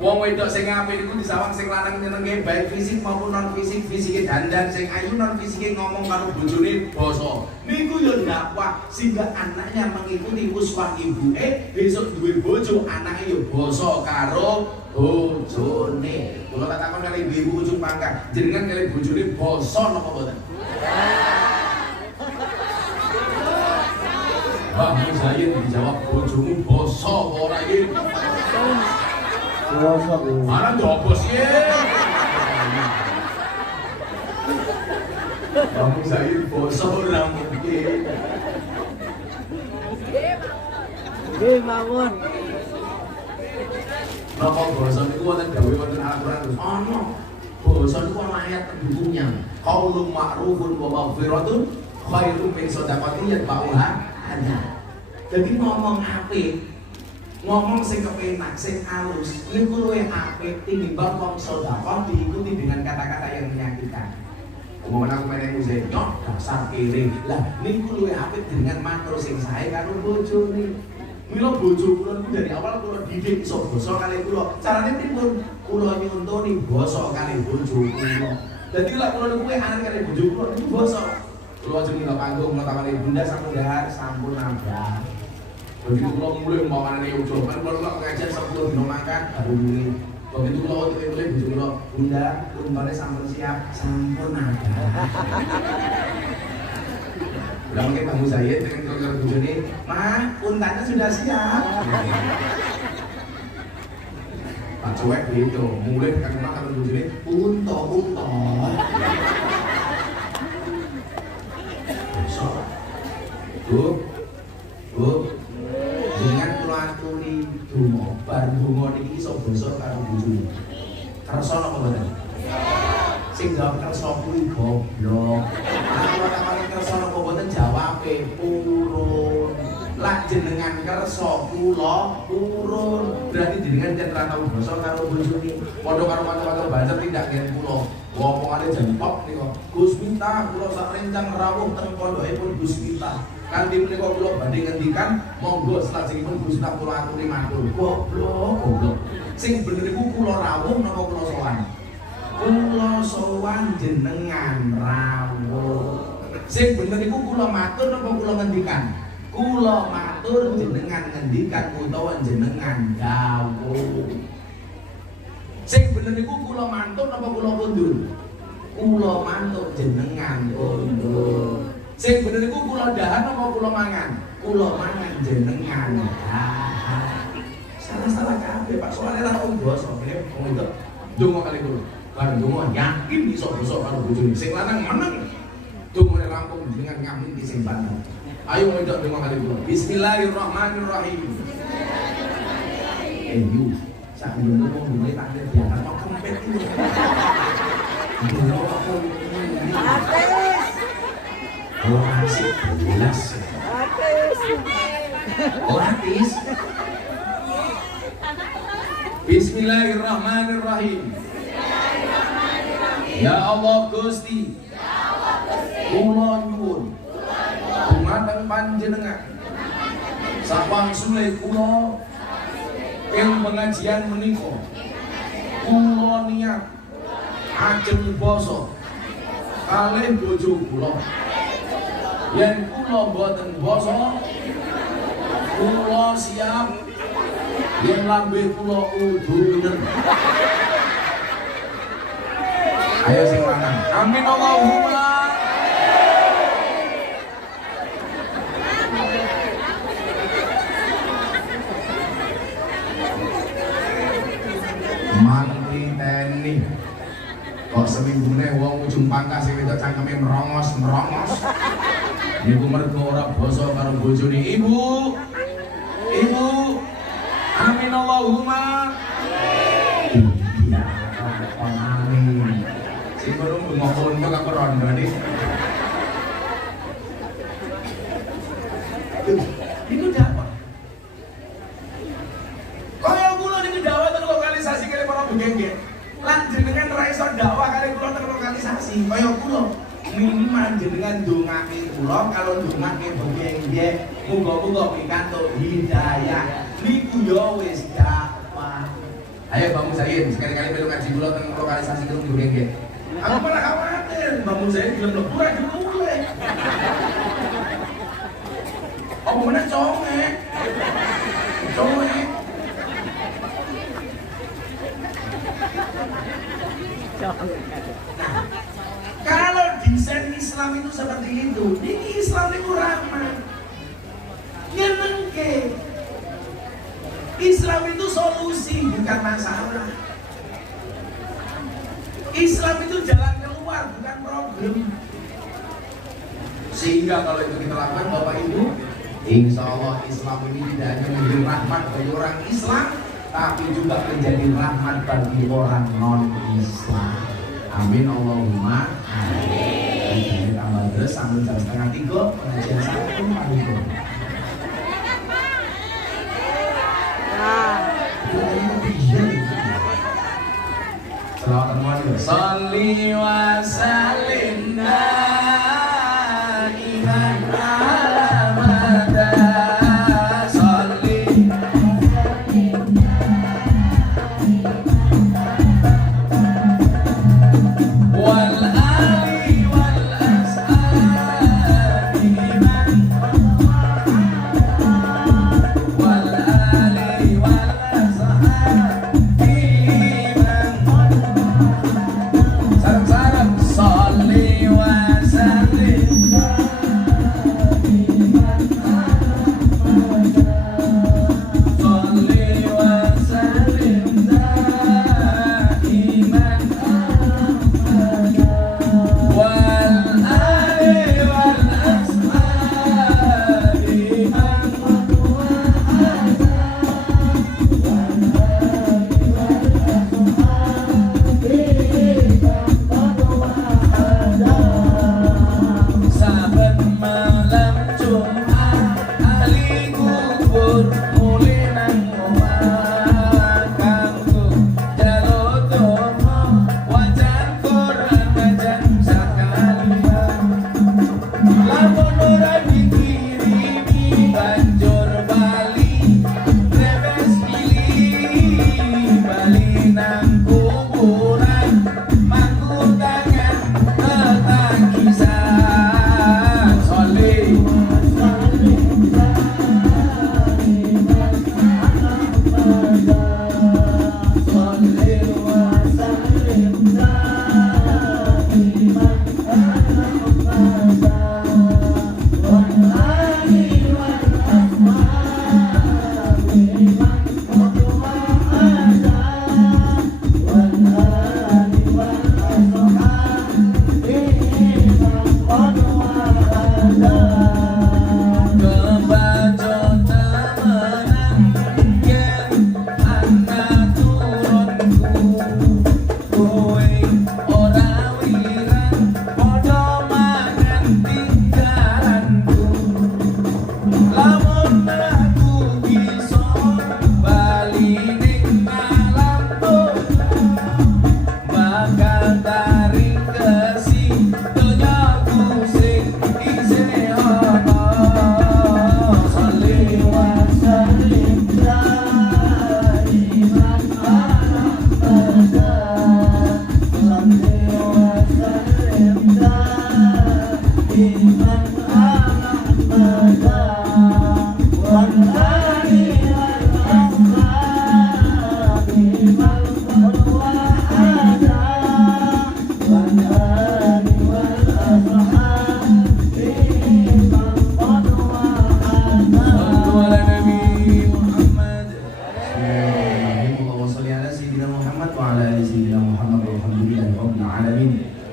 Wong wedok sing apik niku disawang sing lanang nyenenge baik fisik maupun non fisik, fisike dandan sing ayu non fisike ngomong karo bojone basa. Niku yo dakwah sehingga anaknya mengikuti uswah ibuke, besok duwe bojo anake yo basa karo bojone. Kula tak takon kali ibu ujung pangkat, jenengan kali bojone basa napa mboten? Wah, Zain dijawab bojomu basa apa ora iki? Mana dobos ya? Kamu saya bosok orang mungkin. Bangun. Napa bosok itu wonten gawe wonten Al-Qur'an terus ono. Bosok itu ana ayat pendukungnya. Qaulun ma'rufun wa maghfiratun khairum min shadaqatin yatba'uha adza. Jadi ngomong apik, ngomong sing kepenak, sing halus, niku luwih apik tinimbang wong sedekah diikuti dengan kata-kata yang menyakitkan. Umpamane aku meneng musik, nyok dasar kere. Lah niku luwih apik dengan matur sing sae karo bojone. Mila bojo kula niku dari awal kula didik iso basa kali kula. Carane pripun? Kula nyuntuni basa kali bojo kula. Dadi lek kula niku anak kali bojo kula niku basa. Kula ajeng nang panggung kula takoni bunda sampun dahar sampun nambah. Begitu kalau mulai makanan yang udah kan kalau pengajian 10 dino makan baru mulai. Begitu kalau mulai bujuk kalau bunda umpamanya sampun siap sampun ada. Udah mungkin kamu saya dengan kalau bujuk ini, mah untannya sudah siap. Pak cuek gitu, mulai kan rumah kalau bujuk ini unto. Bu. Dengan kelakoni donga, bar donga niki iso basa karo bojone. Kersa napa mboten? Sing jawab kersa kuwi goblok. Nek ora takoni kersa napa mboten jawabe purun. Lah jenengan kersa kula purun. Berarti jenengan jan ra tau basa karo bojone. Padha karo kanca-kanca banter tindak ngen kula. Ngomongane jempok nika. Gus Minta kula sak rencang rawuh teng pondokipun Gus Minta. Kanthi menika kula badhe ngendikan monggo salajengipun Gusti kula aturi matur. Goblok. Sing bener iku kula rawuh napa kula sowan? Kula sowan jenengan rawuh. Sing bener iku kula matur napa kula ngendikan? Kula matur jenengan ngendikan utawa jenengan dawuh. Sing bener iku kula mantuk napa kula kondur? Kula mantuk jenengan kondur. Sing bener iku kula dahar apa kula mangan? Kula mangan jenengan dahar. Salah-salah kabeh Pak, soalnya ra wong basa kene wong itu. Donga kali kula. Bareng donga yakin iso basa karo bojone. Sing lanang meneng. Dongane rampung dengan ngamin di sing banten. Ayo wedok donga kali kula. Bismillahirrahmanirrahim. Yu, sak dulu mulai takdir di atas kok kempet iki. Oh, asik belas. Oh, habis. Bismillahirrahmanirrahim. Ya Allah Gusti. Kula nyuwun. Dumateng panjenengan. Sapang sule kula ing pengajian menika. Kula niat ajeng basa kalih bojo kula. Yen kula boten basa, kula siap yen lambe kula udunen. Ayo sing lanang. Amin Allahumma. Mantri teni. Kok semimbune wong ujung pangkas sing wedok cangkeme merongos-merongos. Niku mergo ora basa karo bojone. Ibu. Ibu. Amin Allahumma. Iya, amin. Sing belum ngomong kok aku rondo nih. Ini dakwah. Kaya kula niki dakwah teng lokalisasi kali para begengge. Lan jenengan ra iso dakwah kali kula teng lokalisasi. Kaya kula minimal jenengan ndongake kula kalau ndongake begengge muga-muga pikantuk hidayah. Niku yo wis dakwah. Ayo Bang Musain, sekali-kali melu ngaji kula teng lokalisasi kula begengge. Aku malah khawatir, Bang Musain belum lebu ra dimulai. Apa mana conge? Conge. Nah, kalau desain Islam itu seperti itu, ini Islam itu ramah. Nyenengke. Islam itu solusi, bukan masalah. Islam itu jalan keluar, bukan problem. Sehingga kalau itu kita lakukan Bapak Ibu, insya Allah Islam ini tidak hanya menjadi rahmat bagi orang Islam, tapi juga menjadi rahmat bagi orang non-Islam. Amin Allahumma amin. Ini tambah terus sambil jam 2:30 pengajian satu pagi. Salli wa sallim daiman ala mada. Salli wal ali wal ashabi man wal ali wal ashabi man. Sarap-sarap. Salli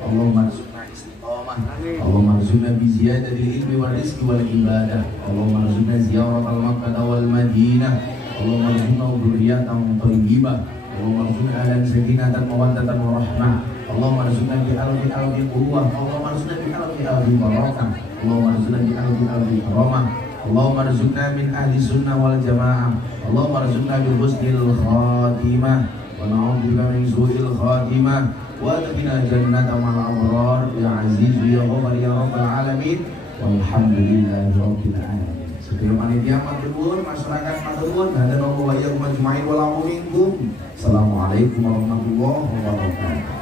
Allahumma arzuqna istiqamah, Allahumma arzuqna bi ziyadatil ilmi wal rizqi wal ibadah, Allahumma arzuqna ziyaratal Makkah wal Madinah, Allahumma arzuqna dzurriyyatan thayyibah, Allahumma arzuqna ahlan sakinatan mawaddatan wa rahmah, Allahumma arzuqna bi alfi quwwah, Allahumma arzuqna bi alfi barakah, Allahumma arzuqna bi alfi karamah, Allahumma arzuqna min ahli sunnah wal jamaah, Allahumma arzuqna bi husnil khatimah wa na'udzubika min su'il khatimah wa adkhilna jannata ma'al abrar ya aziz ya ghafar ya rabbal alamin walhamdulillahi rabbil alamin. Sedaya panitia matur, masyarakat matur, hadanallahu wa iyyakum ajmain wa la minkum. Assalamualaikum warahmatullahi wabarakatuh.